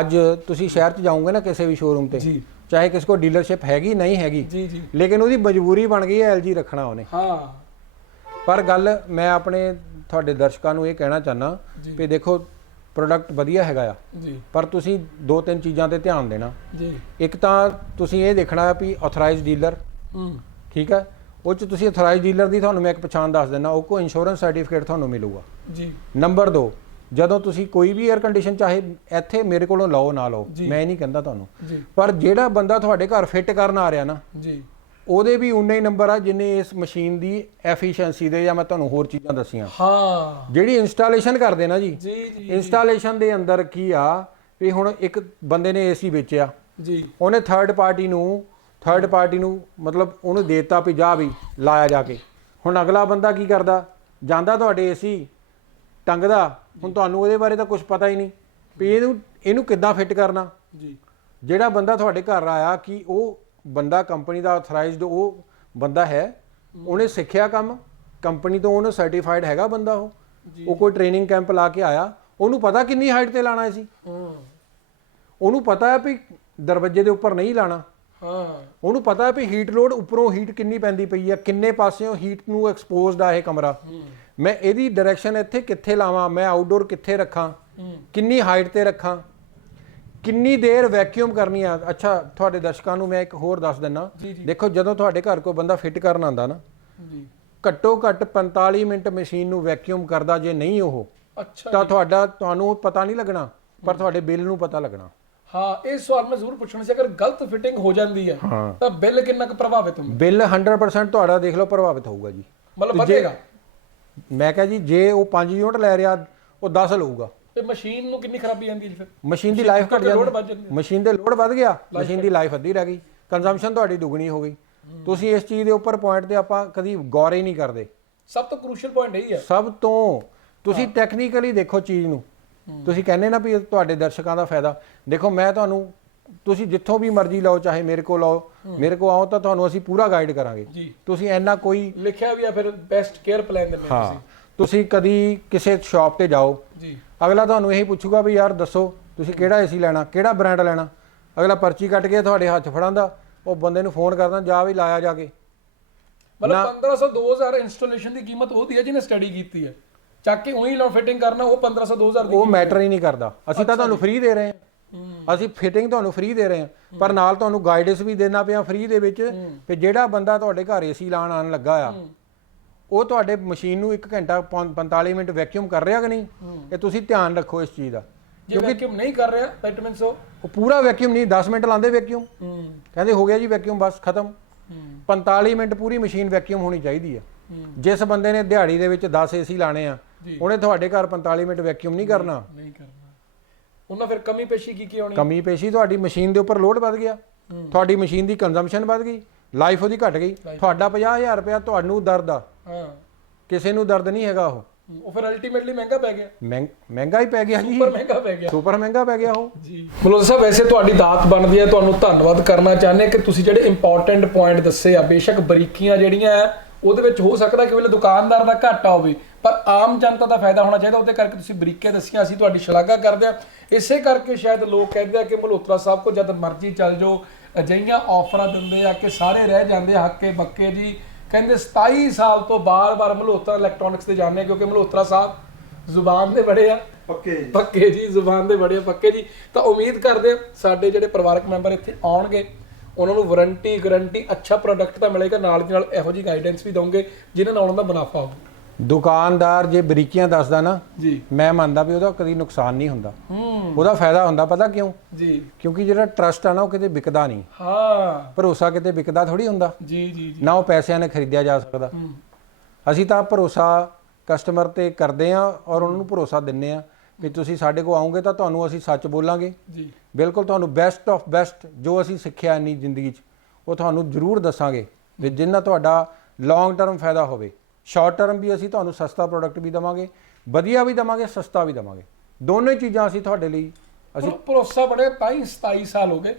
ਅੱਜ ਤੁਸੀਂ ਸ਼ਹਿਰ 'ਚ ਜਾਓਗੇ ਨਾ ਕਿਸੇ ਵੀ ਸ਼ੋਰੂਮ ਤੇ ਜੀ। ਚਾਹੇ ਕਿਸੇ ਕੋ ਡੀਲਰਸ਼ਿਪ ਹੈਗੀ ਨਹੀਂ ਹੈਗੀ ਜੀ ਜੀ। ਲੇਕਿਨ ਉਹਦੀ ਮਜਬੂਰੀ ਬਣ ਗਈ ਹੈ LG ਰੱਖਣਾ ਉਹਨੇ। ਹਾਂ। ਪਰ ਗੱਲ ਮੈਂ ਆਪਣੇ ਤੁਹਾਡੇ ਦਰਸ਼ਕਾਂ ਨੂੰ ਇਹ ਕਹਿਣਾ ਚਾਹਨਾ। ਵੀ ਦੇਖੋ ਪ੍ਰੋਡਕਟ ਵਧੀਆ ਹੈਗਾ ਆ। ਜੀ। ਪਰ ਤੁਸੀਂ ਦੋ ਤਿੰਨ ਚੀਜ਼ਾਂ ਤੇ ਧਿਆਨ ਦੇਣਾ। ਜੀ। ਇੱਕ ਤਾਂ ਤੁਸੀਂ ਇਹ ਦੇਖਣਾ ਵੀ ਆਥੋਰਾਈਜ਼ਡ ਡੀਲਰ ਹੂੰ। ਠੀਕ ਹੈ। ਉਹ ਚ ਤੁਸੀਂ ਆਥੋਰਾਈਜ਼ਡ ਡੀਲਰ ਦੀ ਤੁਹਾਨੂੰ ਮੈਂ ਇੱਕ ਪਛਾਣ ਦੱਸ ਦਿੰਦਾ ਉਹ ਕੋ ਇੰਸ਼ੋਰੈਂਸ ਸਰਟੀਫਿਕੇਟ ਤੁਹਾਨੂੰ ਮਿਲੂਗਾ। ਜੀ। ਨੰਬਰ 2 ਜਦੋਂ ਤੁਸੀਂ ਕੋਈ ਵੀ 에ਅਰ ਕੰਡੀਸ਼ਨ ਚਾਹੇ ਇੱਥੇ ਮੇਰੇ ਕੋਲੋਂ ਲਓ ਨਾ ਲਓ। ਮੈਂ ਇਹ ਨਹੀਂ ਕਹਿੰਦਾ ਤੁਹਾਨੂੰ। ਪਰ ਜਿਹੜਾ ਬੰਦਾ ਤੁਹਾਡੇ ਘਰ ਫਿੱਟ ਕਰਨ ਆ ਰਿਹਾ ਨਾ ਜੀ। ਉਹਦੇ ਵੀ ਉਨੇ ਹੀ ਨੰਬਰ ਆ ਜਿੰਨੇ ਇਸ ਮਸ਼ੀਨ ਦੀ ਐਫੀਸ਼ੀਐਂਸੀ ਦੇ ਜਾਂ ਮੈਂ ਤੁਹਾਨੂੰ ਹੋਰ ਚੀਜ਼ਾਂ ਦੱਸੀਆਂ। ਹਾਂ। ਜਿਹੜੀ ਇੰਸਟਾਲੇਸ਼ਨ ਕਰਦੇ ਨਾ ਜੀ ਜੀ ਜੀ ਇੰਸਟਾਲੇਸ਼ਨ ਦੇ ਅੰਦਰ ਕੀ ਆ ਵੀ ਹੁਣ ਇੱਕ ਬੰਦੇ ਨੇ ਏਸੀ ਵੇਚਿਆ। ਜੀ। ਉਹਨੇ ਥਰਡ ਪਾਰਟੀ ਨੂੰ ਥਰਡ ਪਾਰਟੀ ਨੂੰ ਮਤਲਬ ਉਹਨੂੰ ਦੇਤਾ ਵੀ ਜਾ ਵੀ ਲਾਇਆ ਜਾ ਕੇ। ਹੁਣ ਅਗਲਾ ਬੰਦਾ ਕੀ ਕਰਦਾ? ਜਾਂਦਾ ਤੁਹਾਡੇ ਏਸੀ ਟੰਗਦਾ। ਹੁਣ ਤੁਹਾਨੂੰ ਉਹਦੇ ਬਾਰੇ ਤਾਂ ਕੁਝ ਪਤਾ ਹੀ ਨਹੀਂ। ਵੀ ਇਹਨੂੰ ਇਹਨੂੰ ਕਿੱਦਾਂ ਫਿੱਟ ਕਰਨਾ? ਜੀ। ਜਿਹੜਾ ਬੰਦਾ ਤੁਹਾਡੇ ਘਰ ਆਇਆ ਕਿ ਉਹ ਬੰਦਾ ਕੰਪਨੀ ਦਾ ਆਥੋਰਾਈਜ਼ਡ ਉਹ ਬੰਦਾ ਹੈ ਉਹਨੇ ਸਿੱਖਿਆ ਕੰਮ ਕੰਪਨੀ ਤੋਂ ਉਹਨੂੰ ਸਰਟੀਫਾਈਡ ਹੈਗਾ ਬੰਦਾ ਉਹ। ਉਹ ਕੋਈ ਟ੍ਰੇਨਿੰਗ ਕੈਂਪ ਲਾ ਕੇ ਆਇਆ ਉਹਨੂੰ ਪਤਾ ਕਿੰਨੀ ਹਾਈਟ ਤੇ ਲਾਣਾ ਸੀ। ਹਾਂ। ਉਹਨੂੰ ਪਤਾ ਹੈ ਵੀ ਦਰਵਾਜ਼ੇ ਦੇ ਉੱਪਰ ਨਹੀਂ ਲਾਣਾ। ਹਾਂ। ਉਹਨੂੰ ਪਤਾ ਹੈ ਵੀ ਹੀਟ ਲੋਡ ਉੱਪਰੋਂ ਹੀਟ ਕਿੰਨੀ ਪੈਂਦੀ ਪਈ ਆ ਕਿੰਨੇ ਪਾਸਿਓਂ ਹੀਟ ਨੂੰ ਐਕਸਪੋਜ਼ਡ ਆ ਇਹ ਕਮਰਾ। ਮੈਂ ਇਹਦੀ ਡਾਇਰੈਕਸ਼ਨ ਇੱਥੇ ਕਿੱਥੇ ਲਾਵਾਂ ਮੈਂ ਆਊਟਡੋਰ ਕਿੱਥੇ ਰੱਖਾਂ ਕਿੰਨੀ ਹਾਈਟ ਤੇ ਰੱਖਾਂ। ਕਿੰਨੀ ਦੇਰ ਵੈਕਿਊਮ ਕਰਨੀ ਆ? ਅੱਛਾ ਤੁਹਾਡੇ ਦਰਸ਼ਕਾਂ ਨੂੰ ਮੈਂ ਇੱਕ ਹੋਰ ਦੱਸ ਦਿੰਨਾ। ਦੇਖੋ ਜਦੋਂ ਤੁਹਾਡੇ ਘਰ ਕੋਈ ਬੰਦਾ ਫਿੱਟ ਕਰਨ ਆਂਦਾ ਨਾ ਜੀ। ਘੱਟੋ ਘੱਟ 45 ਮਿੰਟ ਮਸ਼ੀਨ ਨੂੰ ਵੈਕਿਊਮ ਕਰਦਾ ਜੇ ਨਹੀਂ ਉਹ ਅੱਛਾ ਤਾਂ ਤੁਹਾਡਾ ਤੁਹਾਨੂੰ ਪਤਾ ਨਹੀਂ ਲੱਗਣਾ ਪਰ ਤੁਹਾਡੇ ਬਿੱਲ ਨੂੰ ਪਤਾ ਲੱਗਣਾ। ਹਾਂ ਇਹ ਸਵਾਲ ਮੈਂ ਜ਼ਰੂਰ ਪੁੱਛਣਾ ਸੀ। ਅਗਰ ਗਲਤ ਫਿਟਿੰਗ ਹੋ ਜਾਂਦੀ ਹਾਂ ਤਾਂ ਬਿੱਲ ਕਿੰਨਾ ਕੁ ਪ੍ਰਭਾਵਿਤ ਹੁੰਦਾ? ਬਿੱਲ 100% ਤੁਹਾਡਾ ਦੇਖ ਲਓ ਪ੍ਰਭਾਵਿਤ ਹੋਊਗਾ ਜੀ। ਮਤਲਬ ਵਧੇਗਾ? ਮੈਂ ਕਿਹਾ ਜੀ ਜੇ ਉਹ 5 ਯੂਨਿਟ ਲੈ ਰਿਹਾ ਉਹ 10 ਲਊਗਾ। ਤੇ ਮਸ਼ੀਨ ਨੂੰ ਕਿੰਨੀ ਖਰਾਬੀ ਆਂਦੀ ਹੈ ਫਿਰ? ਮਸ਼ੀਨ ਦੀ ਲਾਈਫ ਘਟ ਜਾਂਦੀ। ਮਸ਼ੀਨ ਦੇ ਲੋਡ ਵੱਧ ਗਿਆ ਮਸ਼ੀਨ ਦੀ ਲਾਈਫ ਅੱਧੀ ਰਹਿ ਗਈ। ਕੰਜ਼ੰਪਸ਼ਨ ਤੁਹਾਡੀ ਦੁੱਗਣੀ ਹੋ ਗਈ। ਤੁਸੀਂ ਇਸ ਚੀਜ਼ ਦੇ ਉੱਪਰ ਪੁਆਇੰਟ ਤੇ ਆਪਾਂ ਕਦੀ ਗੌਰ ਹੀ ਨਹੀਂ ਕਰਦੇ। ਸਭ ਤੋਂ ਕ੍ਰੂਸ਼ੀਅਲ ਪੁਆਇੰਟ ਇਹੀ ਹੈ। ਸਭ ਤੋਂ। ਤੁਸੀਂ ਟੈਕਨੀਕਲੀ ਦੇਖੋ ਚੀਜ਼ ਨੂੰ। ਤੁਸੀਂ ਕਹਿੰਦੇ ਨਾ ਵੀ ਤੁਹਾਡੇ ਦਰਸ਼ਕਾਂ ਦਾ ਫਾਇਦਾ। ਦੇਖੋ ਮੈਂ ਤੁਹਾਨੂੰ ਤੁਸੀਂ ਜਿੱਥੋਂ ਵੀ ਮਰਜ਼ੀ ਲਓ ਚਾਹੇ ਮੇਰੇ ਕੋਲ ਆਓ ਮੇਰੇ ਕੋਲ ਆਓ ਤਾਂ ਤੁਹਾਨੂੰ ਅਸੀਂ ਪੂਰਾ ਗਾਈਡ ਕਰਾਂਗੇ। ਤੁਸੀਂ ਇੰਨਾ ਕੋਈ ਲਿਖਿਆ ਵੀ ਆ ਫਿਰ ਬੈਸਟ ਕੇਅਰ ਪਲਾਨ ਦਿੰਦੇ ਹਾਂ। ਤੁਸੀਂ। ਕਦੀ ਕਿਸੇ ਸ਼ਾਪ ਤੇ ਜਾਓ। ਜੀ। ਅਗਲਾ ਤੁਹਾਨੂੰ ਇਹੀ ਪੁੱਛੂਗਾ ਵੀ ਯਾਰ ਦੱਸੋ ਤੁਸੀਂ ਕਿਹੜਾ ਏਸੀ ਲੈਣਾ ਕਿਹੜਾ ਬ੍ਰਾਂਡ ਲੈਣਾ? ਅਗਲਾ ਪਰਚੀ ਕੱਟ ਕੇ ਤੁਹਾਡੇ ਹੱਥ ਫੜਾਂਦਾ ਉਹ ਬੰਦੇ ਨੂੰ ਫੋਨ ਕਰਦਾ ਜਾ ਵੀ ਲਾਇਆ ਜਾ ਕੇ। ਮਤਲਬ 1500 2000 ਇੰਸਟਾਲੇਸ਼ਨ ਦੀ ਕੀਮਤ ਉਹਦੀ ਹੈ ਜਿਹਨੇ ਸਟੱਡੀ ਕੀਤੀ ਹੈ। ਚੱਕ ਕੇ ਉਹੀ ਲੋ ਫਿਟਿੰਗ ਕਰਨਾ ਉਹ 1500 2000 ਦੀ ਉਹ ਮੈਟਰ ਹੀ। ਨਹੀਂ ਕਰਦਾ। ਅਸੀਂ ਤਾਂ ਤੁਹਾਨੂੰ ਫ੍ਰੀ ਦੇ ਰਹੇ ਹਾਂ। ਅਸੀਂ ਫਿਟਿੰਗ ਤੁਹਾਨੂੰ ਫ੍ਰੀ ਦੇ ਰਹੇ ਹਾਂ। ਪਰ ਨਾਲ ਤੁਹਾਨੂੰ ਗਾਈਡੈਂਸ ਵੀ ਦੇਣਾ ਪਿਆ ਫ੍ਰੀ ਦੇ ਵਿੱਚ ਕਿ ਜਿਹੜਾ ਬੰਦਾ ਤੁਹਾਡੇ ਘਰ ਏਸੀ ਲਾਣ ਆਣ ਲੱਗਾ ਆ ਉਹ ਤੁਹਾਡੇ ਮਸ਼ੀਨ ਨੂੰ 1 ਘੰਟਾ ਪੰ- 45 ਮਿੰਟ ਵੈਕਿਊਮ ਕਰ ਰਿਹਾ ਕਿ ਨਹੀਂ? ਇਹ ਤੁਸੀਂ ਧਿਆਨ ਰੱਖੋ ਇਸ ਚੀਜ਼ ਦਾ। ਜੇ ਵੈਕਿਊਮ ਨਹੀਂ ਕਰ ਰਿਹਾ that means ਉਹ। ਉਹ ਪੂਰਾ ਵੈਕਿਊਮ ਨਹੀਂ 10 ਮਿੰਟ ਲਾਉਂਦੇ ਵੈਕਿਊਮ ਕਹਿੰਦੇ ਹੋ ਗਿਆ ਜੀ ਵੈਕਿਊਮ ਬਸ ਖਤਮ। ਹੂੰ। 45 ਮਿੰਟ ਪੂਰੀ ਮਸ਼ੀਨ ਵੈਕਿਊਮ ਹੋਣੀ ਚਾਹੀਦੀ ਆ। ਜਿਸ ਬੰਦੇ ਨੇ ਦਿਹਾੜੀ ਦੇ ਵਿੱਚ 10 ਏਸੀ ਲਾਣੇ ਆ। ਉਹਨੇ ਤੁਹਾਡੇ ਘਰ 45 ਮਿੰਟ ਵੈਕਿਊਮ ਨਹੀਂ ਕਰਨਾ। ਨਹੀਂ ਕਰਨਾ। ਉਹਨਾਂ ਫਿਰ ਕਮੀ ਪੇਸ਼ੀ ਕੀ ਕੀ ਆਉਣੀ? ਕਮੀ ਪੇਸ਼ੀ ਤੁਹਾਡੀ ਮਸ਼ੀਨ ਦੇ ਉੱਪਰ ਲੋਡ ਵੱਧ ਗਿਆ। ਤੁਹਾਡੀ ਮਸ਼ੀਨ ਦੀ ਕੰਜ਼ੰਪਸ਼ਨ ਵੱਧ ਗਈ। ਲਾਈਫ ਉਹਦੀ ਘਟ ਗਈ। ਤੁਹਾਡਾ 50000 ਰੁਪਇਆ ਤੁਹਾਨੂੰ ਦਰਦ ਆ। ਹਾਂ। ਕਿਸੇ ਨੂੰ ਦਰਦ ਨਹੀਂ ਹੈਗਾ ਉਹ। ਉਹ ਫਿਰ ਅਲਟੀਮੇਟਲੀ ਮਹਿੰਗਾ ਪੈ ਗਿਆ। ਮਹਿੰ- ਮਹਿੰਗਾ ਹੀ ਪੈ ਗਿਆ ਜੀ। ਪਰ ਮਹਿੰਗਾ ਪੈ ਗਿਆ। ਸੁਪਰ ਮਹਿੰਗਾ ਪੈ ਗਿਆ ਉਹ। ਜੀ। ਮਲੋਦ ਸਾਹਿਬ ਵੈਸੇ ਤੁਹਾਡੀ ਦਾਤ ਬਣਦੀ ਹੈ ਤੁਹਾਨੂੰ ਧੰਨਵਾਦ ਕਰਨਾ ਚਾਹੁੰਦੇ ਕਿ ਤੁਸੀਂ ਜਿਹੜੇ ਇੰਪੋਰਟੈਂਟ ਪੁਆਇੰਟ ਦੱਸੇ ਆ ਬੇਸ਼ੱਕ ਬਰੀਕੀਆਂ ਜਿਹੜੀਆਂ ਆ ਉਹਦੇ ਵਿੱਚ ਹੋ ਸਕਦਾ ਕਿ ਵੇਲੇ ਦੁਕਾਨਦਾਰ ਦਾ ਘਾਟਾ ਹੋਵੇ ਪਰ ਆਮ ਜਨਤਾ ਦਾ ਫਾਇਦਾ ਹੋਣਾ ਚਾਹੀਦਾ ਉਹਦੇ ਕਰਕੇ ਤੁਸੀਂ ਬਰੀਕੀਆਂ ਦੱਸੀਆਂ ਅਸੀਂ ਤੁਹਾਡੀ ਸ਼ਲਾਘਾ ਕਰਦੇ ਆ ਇਸੇ ਕਰਕੇ ਸ਼ਾਇਦ ਲੋਕ ਕਹਿੰਦੇ ਆ ਕਿ ਮਲਹੋਤਰਾ ਸਾਹਿਬ ਕੋ ਜਦ ਮਰਜ਼ੀ ਚੱਲ ਜਾਓ ਅਜਿਹੀਆਂ ਆਫਰਾਂ ਦਿੰਦੇ ਆ ਕਿ ਸਾਰੇ ਰਹਿ ਜਾਂਦੇ ਹੱਕੇ ਬੱਕੇ ਜੀ। ਕਹਿੰਦੇ 27 ਸਾਲ ਤੋਂ ਬਾਰ-ਬਾਰ ਮਲਹੋਤਰਾ ਇਲੈਕਟ੍ਰੋਨਿਕਸ ਤੇ ਜਾਂਦੇ ਆ ਕਿਉਂਕਿ ਮਲਹੋਤਰਾ ਸਾਹਿਬ ਜ਼ੁਬਾਨ ਦੇ ਬੜੇ ਆ। ਪੱਕੇ ਜੀ। ਪੱਕੇ ਜੀ ਜ਼ੁਬਾਨ ਦੇ ਬੜੇ ਪੱਕੇ ਜੀ। ਤਾਂ ਉਮੀਦ ਕਰਦੇ ਹਾਂ ਸਾਡੇ ਜਿਹੜੇ ਪਰਿਵਾਰਕ ਮੈਂਬਰ ਇੱਥੇ ਆਉਣਗੇ ਉਹਨਾਂ ਨੂੰ ਵਾਰੰਟੀ ਗਾਰੰਟੀ ਅੱਛਾ ਪ੍ਰੋਡਕਟ ਤਾਂ ਮਿਲੇਗਾ ਨਾਲ ਦੀ ਨਾਲ ਇਹੋ ਜੀ ਗਾਈਡੈਂਸ ਵੀ ਦਵੋਗੇ ਜਿਨ੍ਹਾਂ ਨਾਲ ਉਹਨਾਂ ਦਾ ਮੁਨਾਫਾ ਹੋਊ। ਦੁਕਾਨਦਾਰ ਜੇ ਬਰੀਕੀਆਂ ਦੱਸਦਾ ਨਾ ਜੀ। ਮੈਂ ਮੰਨਦਾ ਵੀ ਉਹਦਾ ਕਦੀ ਨੁਕਸਾਨ ਨਹੀਂ ਹੁੰਦਾ। ਹੂੰ। ਉਹਦਾ ਫਾਇਦਾ ਹੁੰਦਾ ਪਤਾ ਕਿਉਂ? ਜੀ। ਕਿਉਂਕਿ ਜਿਹੜਾ ਟਰਸਟ ਆ ਨਾ ਉਹ ਕਿਤੇ ਵਿਕਦਾ ਨਹੀਂ। ਹਾਂ। ਭਰੋਸਾ ਕਿਤੇ ਵਿਕਦਾ ਥੋੜੀ ਹੁੰਦਾ। ਜੀ ਜੀ ਜੀ। ਨਾ ਉਹ ਪੈਸਿਆਂ ਨਾਲ ਖਰੀਦਿਆ ਜਾ ਸਕਦਾ। ਹੂੰ। ਅਸੀਂ ਤਾਂ ਭਰੋਸਾ ਕਸਟਮਰ ਤੇ ਕਰਦੇ ਆ ਔਰ ਉਹਨਾਂ ਨੂੰ ਭਰੋਸਾ ਦਿੰਨੇ ਆ ਵੀ ਤੁਸੀਂ ਸਾਡੇ ਕੋਲ ਆਓਗੇ ਤਾਂ ਤੁਹਾਨੂੰ ਅਸੀਂ ਸੱਚ ਬੋਲਾਂਗੇ। ਜੀ। ਬਿਲਕੁਲ ਤੁਹਾਨੂੰ ਬੈਸਟ ਆਫ ਬੈਸਟ ਜੋ ਅਸੀਂ ਸਿੱਖਿਆ ਇੰਨੀ ਜ਼ਿੰਦਗੀ 'ਚ ਉਹ ਤੁਹਾਨੂੰ ਜ਼ਰੂਰ ਦੱਸਾਂਗੇ ਵੀ ਜਿੰਨਾ ਤੁਹਾਡਾ ਲੌਂਗ ਟਰਮ ਫਾਇਦਾ ਹੋਵੇ। ਸ਼ਾਰਟ ਟਰਮ ਵੀ ਅਸੀਂ ਤੁਹਾਨੂੰ ਸਸਤਾ ਪ੍ਰੋਡਕਟ ਵੀ ਦਵਾਂਗੇ ਵਧੀਆ ਵੀ ਦਵਾਂਗੇ ਸਸਤਾ ਵੀ ਦਵਾਂਗੇ। ਦੋਨੋਂ ਚੀਜ਼ਾਂ ਅਸੀਂ ਤੁਹਾਡੇ ਲਈ ਅਸੀਂ ਭਰੋਸਾ ਬੜੇ ਤਾਂ ਹੀ 27 ਸਾਲ ਹੋ ਗਏ।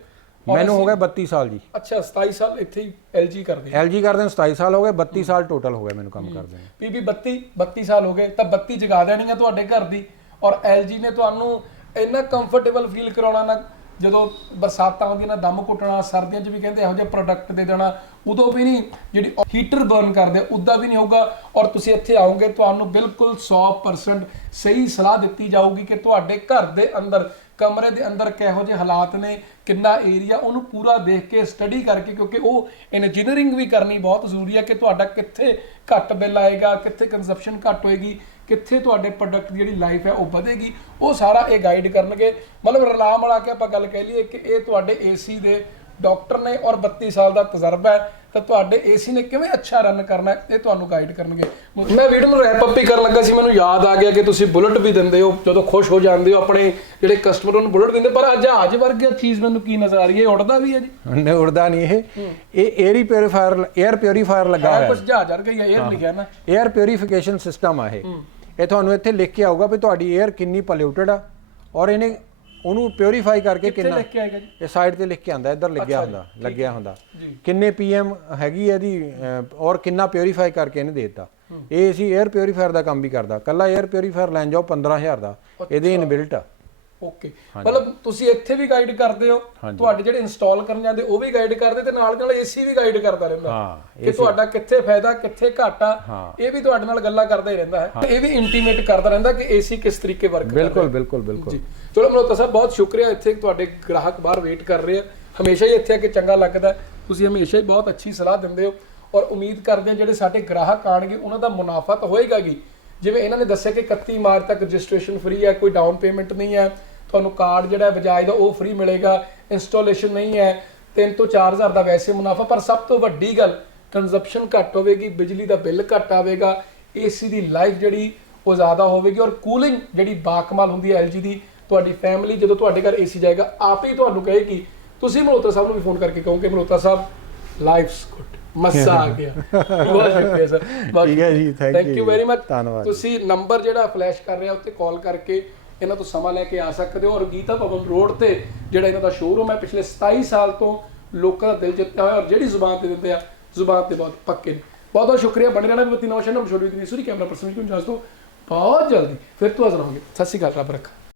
ਮੈਨੂੰ ਹੋ ਗਏ 32 ਸਾਲ ਜੀ। ਅੱਛਾ 27 ਸਾਲ ਇੱਥੇ ਹੀ ਐਲਜੀ ਕਰਦੇ ਆ ਐਲਜੀ ਕਰਦੇ ਨੂੰ 27 ਸਾਲ ਹੋ ਗਏ 32 ਸਾਲ ਟੋਟਲ ਹੋ ਗਏ ਮੈਨੂੰ ਕੰਮ ਕਰਦੇ ਨੂੰ। ਪੀਪੀ 32 32 ਸਾਲ ਹੋ ਗਏ ਤਾਂ 32 ਜਗਾ ਦੇਣੀ ਆ ਤੁਹਾਡੇ ਘਰ ਦੀ। ਔਰ ਐਲਜੀ ਨੇ ਤੁਹਾਨੂੰ ਇੰਨਾ ਕੰਫਰਟੇਬਲ ਫੀਲ ਕਰਾਉਣਾ ਨਾ ਜਦੋਂ ਬਰਸਾਤਾਂ ਆਉਂਦੀਆਂ ਨਾ, ਦਮ ਘੁੱਟਣਾ, ਸਰਦੀਆਂ 'ਚ ਵੀ ਕਹਿੰਦੇ ਇਹੋ ਜਿਹੇ ਪ੍ਰੋਡਕਟ ਦੇ ਦੇਣਾ, ਉਦੋਂ ਵੀ ਨਹੀਂ, ਜਿਹੜੀ ਹੀਟਰ ਬਰਨ ਕਰਦੇ, ਉਦਾਂ ਵੀ ਨਹੀਂ ਹੋਊਗਾ। ਔਰ ਤੁਸੀਂ ਇੱਥੇ ਆਓਗੇ, ਤੁਹਾਨੂੰ ਬਿਲਕੁਲ 100% ਸਹੀ ਸਲਾਹ ਦਿੱਤੀ ਜਾਊਗੀ ਕਿ ਤੁਹਾਡੇ ਘਰ ਦੇ ਅੰਦਰ, ਕਮਰੇ ਦੇ ਅੰਦਰ ਕਿਹੋ ਜਿਹੇ ਹਾਲਾਤ ਨੇ, ਕਿੰਨਾ ਏਰੀਆ ਉਹਨੂੰ ਪੂਰਾ ਦੇਖ ਕੇ ਸਟੱਡੀ ਕਰਕੇ, ਕਿਉਂਕਿ ਉਹ ਇੰਜੀਨੀਅਰਿੰਗ ਵੀ ਕਰਨੀ ਬਹੁਤ ਜ਼ਰੂਰੀ ਹੈ ਕਿ ਤੁਹਾਡਾ ਕਿੱਥੇ ਘੱਟ ਬਿੱਲ ਆਏਗਾ, ਕਿੱਥੇ ਕੰਜ਼ੰਪਸ਼ਨ ਘੱਟ ਹੋਏਗੀ। ਕਿੱਥੇ ਤੁਹਾਡੇ ਪ੍ਰੋਡਕਟ ਦੀ ਜਿਹੜੀ ਲਾਈਫ ਹੈ ਉਹ ਵਧੇਗੀ ਉਹ ਸਾਰਾ ਇਹ ਗਾਈਡ ਕਰਨਗੇ। ਮਤਲਬ ਰਲਾ ਮਿਲਾ ਕੇ ਆਪਾਂ ਗੱਲ ਕਹਿ ਲਈਏ ਕਿ ਇਹ ਤੁਹਾਡੇ ਏਸੀ ਦੇ ਡਾਕਟਰ ਨੇ ਔਰ 32 ਸਾਲ ਦਾ ਤਜਰਬਾ ਹੈ ਤਾਂ ਤੁਹਾਡੇ ਏਸੀ ਨੇ ਕਿਵੇਂ ਅੱਛਾ ਰਨ ਕਰਨਾ ਹੈ ਇਹ ਤੁਹਾਨੂੰ ਗਾਈਡ ਕਰਨਗੇ। ਮੈਂ ਵੀਡੀਓ ਨੂੰ ਰੈਪ ਅਪ ਹੀ ਕਰਨ ਲੱਗਾ ਸੀ ਮੈਨੂੰ ਯਾਦ ਆ ਗਿਆ ਕਿ ਤੁਸੀਂ ਬੁਲਟ ਵੀ ਦਿੰਦੇ ਹੋ ਜਦੋਂ ਖੁਸ਼ ਹੋ ਜਾਂਦੇ ਹੋ ਆਪਣੇ ਜਿਹੜੇ ਕਸਟਮਰ ਨੂੰ ਬੁਲਟ ਦਿੰਦੇ ਪਰ ਅੱਜ ਅੱਜ ਵਰਗੀ ਚੀਜ਼ ਮੈਨੂੰ ਕੀ ਨਜ਼ਰ ਆ ਰਹੀ ਹੈ ਉੜਦਾ ਵੀ ਹੈ ਜੀ? ਨਹੀਂ ਉੜਦਾ ਨਹੀਂ ਇਹ। ਇਹ 에ਅਰ ਪਿਉਰੀਫਾਇਰ 에ਅਰ ਪਿਉਰੀਫਾਇਰ ਲੱਗਾ ਹੋਇਆ ਹੈ। ਕੁਝ ਜਹਾਜ਼ ਵਰਗਾ ਹੀ ਹੈ 에ਅਰ ਲਿਖਿਆ ਨਾ। 에ਅਰ ਪਿਉਰੀਫਿਕੇਸ਼ਨ ਸਿਸਟਮ ਆ ਇਹ। ਇਹ ਤੁਹਾਨੂੰ ਇੱਥੇ ਲਿਖ ਕੇ ਆਊਗਾ ਵੀ ਤੁਹਾਡੀ 에ਅਰ ਕਿੰਨੀ ਪੋਲਿਊਟਡ ਆ ਔਰ ਇਹਨੇ ਉਹਨੂੰ ਪਿਓਰੀਫਾਈ ਕਰਕੇ ਕਿੰਨਾ ਇਹ ਸਾਈਡ ਤੇ ਲਿਖ ਕੇ ਆਂਦਾ ਇੱਧਰ ਲੱਗਿਆ ਹੁੰਦਾ ਲੱਗਿਆ ਹੁੰਦਾ। ਕਿੰਨੇ ਪੀਐਮ ਹੈਗੀ ਇਹਦੀ ਔਰ ਕਿੰਨਾ ਪਿਓਰੀਫਾਈ ਕਰਕੇ ਇਹਨੇ ਦੇ ਦਿੱਤਾ। ਇਹ ਅਸੀਂ 에ਅਰ ਪਿਓਰੀਫਾਇਰ ਦਾ ਕੰਮ ਵੀ ਕਰਦਾ। ਕੱਲਾ 에ਅਰ ਪਿਓਰੀਫਾਇਰ ਲੈਣ ਜਾਓ 15000 ਦਾ। ਇਹਦੇ ਇਨਬਿਲਟ ਆ। ਓਕੇ। ਮਤਲਬ ਤੁਸੀਂ ਇੱਥੇ ਵੀ ਗਾਈਡ ਕਰਦੇ ਹੋ ਤੁਹਾਡੇ ਜਿਹੜੇ ਇੰਸਟਾਲ ਕਰਨ ਜਾਂਦੇ ਉਹ ਵੀ ਗਾਈਡ ਕਰਦੇ ਤੇ ਨਾਲ ਨਾਲ ਏਸੀ ਵੀ ਗਾਈਡ ਕਰਦਾ ਰਹਿੰਦਾ। ਹਾਂ ਕਿ ਤੁਹਾਡਾ ਕਿੱਥੇ ਫਾਇਦਾ ਕਿੱਥੇ ਘਾਟਾ ਇਹ ਵੀ ਤੁਹਾਡੇ ਨਾਲ ਗੱਲਾਂ ਕਰਦਾ ਹੀ ਰਹਿੰਦਾ ਹੈ। ਇਹ ਵੀ ਇੰਟੀਮੇਟ ਕਰਦਾ ਰਹਿੰਦਾ ਕਿ ਏਸੀ ਕਿਸ ਤਰੀਕੇ ਵਰਕ ਬਿਲਕੁਲ ਬਿਲਕੁਲ ਬਿਲਕੁਲ। ਜੀ। ਚਲੋ ਮਨੋਤਾ ਸਾਹਿਬ ਬਹੁਤ ਸ਼ੁਕਰੀਆ ਇੱਥੇ ਤੁਹਾਡੇ ਗ੍ਰਾਹਕ ਬਾਹਰ ਵੇਟ ਕਰ ਰਹੇ ਆ। ਹਮੇਸ਼ਾ ਹੀ ਇੱਥੇ ਆ ਕੇ ਚੰਗਾ ਲੱਗਦਾ। ਤੁਸੀਂ ਹਮੇਸ਼ਾ ਹੀ ਬਹੁਤ ਅੱਛੀ ਸਲਾਹ ਦਿੰਦੇ ਹੋ। ਔਰ ਉਮੀਦ ਕਰਦੇ ਹਾਂ ਜਿਹੜੇ ਸਾਡੇ ਗ੍ਰਾਹਕ ਆਣਗੇ ਉਹਨਾਂ ਦਾ ਮੁਨਾਫਾ ਤਾਂ ਹੋਏਗਾ ਹੀ। ਜਿਵੇਂ ਇਹਨਾਂ ਨੇ ਦੱਸਿਆ ਕਿ 31 ਮਾਰਚ ਤੱਕ ਰਜਿਸਟ੍ਰੇਸ਼ਨ ਫ੍ਰੀ ਹੈ ਕੋਈ ਡਾਊਨ ਪੇਮੈਂਟ ਨਹੀਂ ਹੈ। ਤੁਹਾਨੂੰ ਕਾਰਡ ਜਿਹੜਾ ਬਜਾਜ ਦਾ ਉਹ ਫ੍ਰੀ ਮਿਲੇਗਾ ਇੰਸਟਾਲੇਸ਼ਨ ਨਹੀਂ ਹੈ 3 ਤੋਂ 4000 ਦਾ ਵੈਸੇ ਮੁਨਾਫਾ ਪਰ ਸਭ ਤੋਂ ਵੱਡੀ ਗੱਲ ਕੰਜ਼ੰਪਸ਼ਨ ਘੱਟ ਹੋਵੇਗੀ ਬਿਜਲੀ ਦਾ ਬਿੱਲ ਘੱਟ ਆਵੇਗਾ ਏਸੀ ਦੀ ਲਾਈਫ ਜਿਹੜੀ ਉਹ ਜ਼ਿਆਦਾ ਹੋਵੇਗੀ ਔਰ ਕੂਲਿੰਗ ਜਿਹੜੀ ਬਾਕਮਾਲ ਹੁੰਦੀ ਹੈ LG ਦੀ ਤੁਹਾਡੀ ਫੈਮਿਲੀ ਜਦੋਂ ਤੁਹਾਡੇ ਘਰ ਏਸੀ ਜਾਏਗਾ ਆਪ ਹੀ ਤੁਹਾਨੂੰ ਕਹੇਗੀ ਤੁਸੀਂ ਮਲੋਤਰਾ ਸਾਹਿਬ ਨੂੰ ਵੀ ਫੋਨ ਕਰਕੇ ਕਹੋਗੇ ਮਲੋਤਰਾ ਸਾਹਿਬ ਲਾਈਫਸ ਗੁੱਡ ਮਜ਼ਾ ਆ ਗਿਆ। ਬਹੁਤ ਸ਼ੁਕਰੀਆ ਸਰ ਠੀਕ ਹੈ ਜੀ, thank you you very much. ਤੁਸੀਂ ਨੰਬਰ ਜਿਹੜਾ ਫਲੈਸ਼ ਕਰ ਰਿਹਾ ਉੱਤੇ ਕਾਲ ਕਰਕੇ ਇਹਨਾਂ ਤੋਂ ਸਮਾਂ ਲੈ ਕੇ ਆ ਸਕਦੇ ਹੋ। ਔਰ ਗੀਤਾ ਭਵਨ ਰੋਡ ਤੇ ਜਿਹੜਾ ਇਹਨਾਂ ਦਾ ਸ਼ੋਰੂਮ ਹੈ, ਪਿਛਲੇ 27 ਸਾਲ ਤੋਂ ਲੋਕਾਂ ਦਾ ਦਿਲ ਜਿੱਤਿਆ ਹੋਇਆ। ਔਰ ਜਿਹੜੀ ਜ਼ੁਬਾਨ ਤੇ ਦਿੰਦੇ ਆ, ਜ਼ੁਬਾਨ ਤੇ ਬਹੁਤ ਪੱਕੇ ਨੇ। ਬਹੁਤ ਬਹੁਤ ਸ਼ੁਕਰੀਆ। ਬਣੇ ਰਹਿਣਾ ਵੀ ਨਵਾਂ ਨੂੰ ਛੋਟੀ ਦੀ ਸੂਰੀ ਕੈਮਰਾ ਪਰਸਨ ਨੂੰ ਜਾਸ ਤੋਂ ਬਹੁਤ ਜਲਦੀ। ਫਿਰ ਤੋਂ ਹਾਜ਼ਰ ਹੋਵਾਂਗੇ ਸਤਿ ਸ਼੍ਰੀ ਅਕਾਲ, ਰੱਬ ਰੱਖਾ।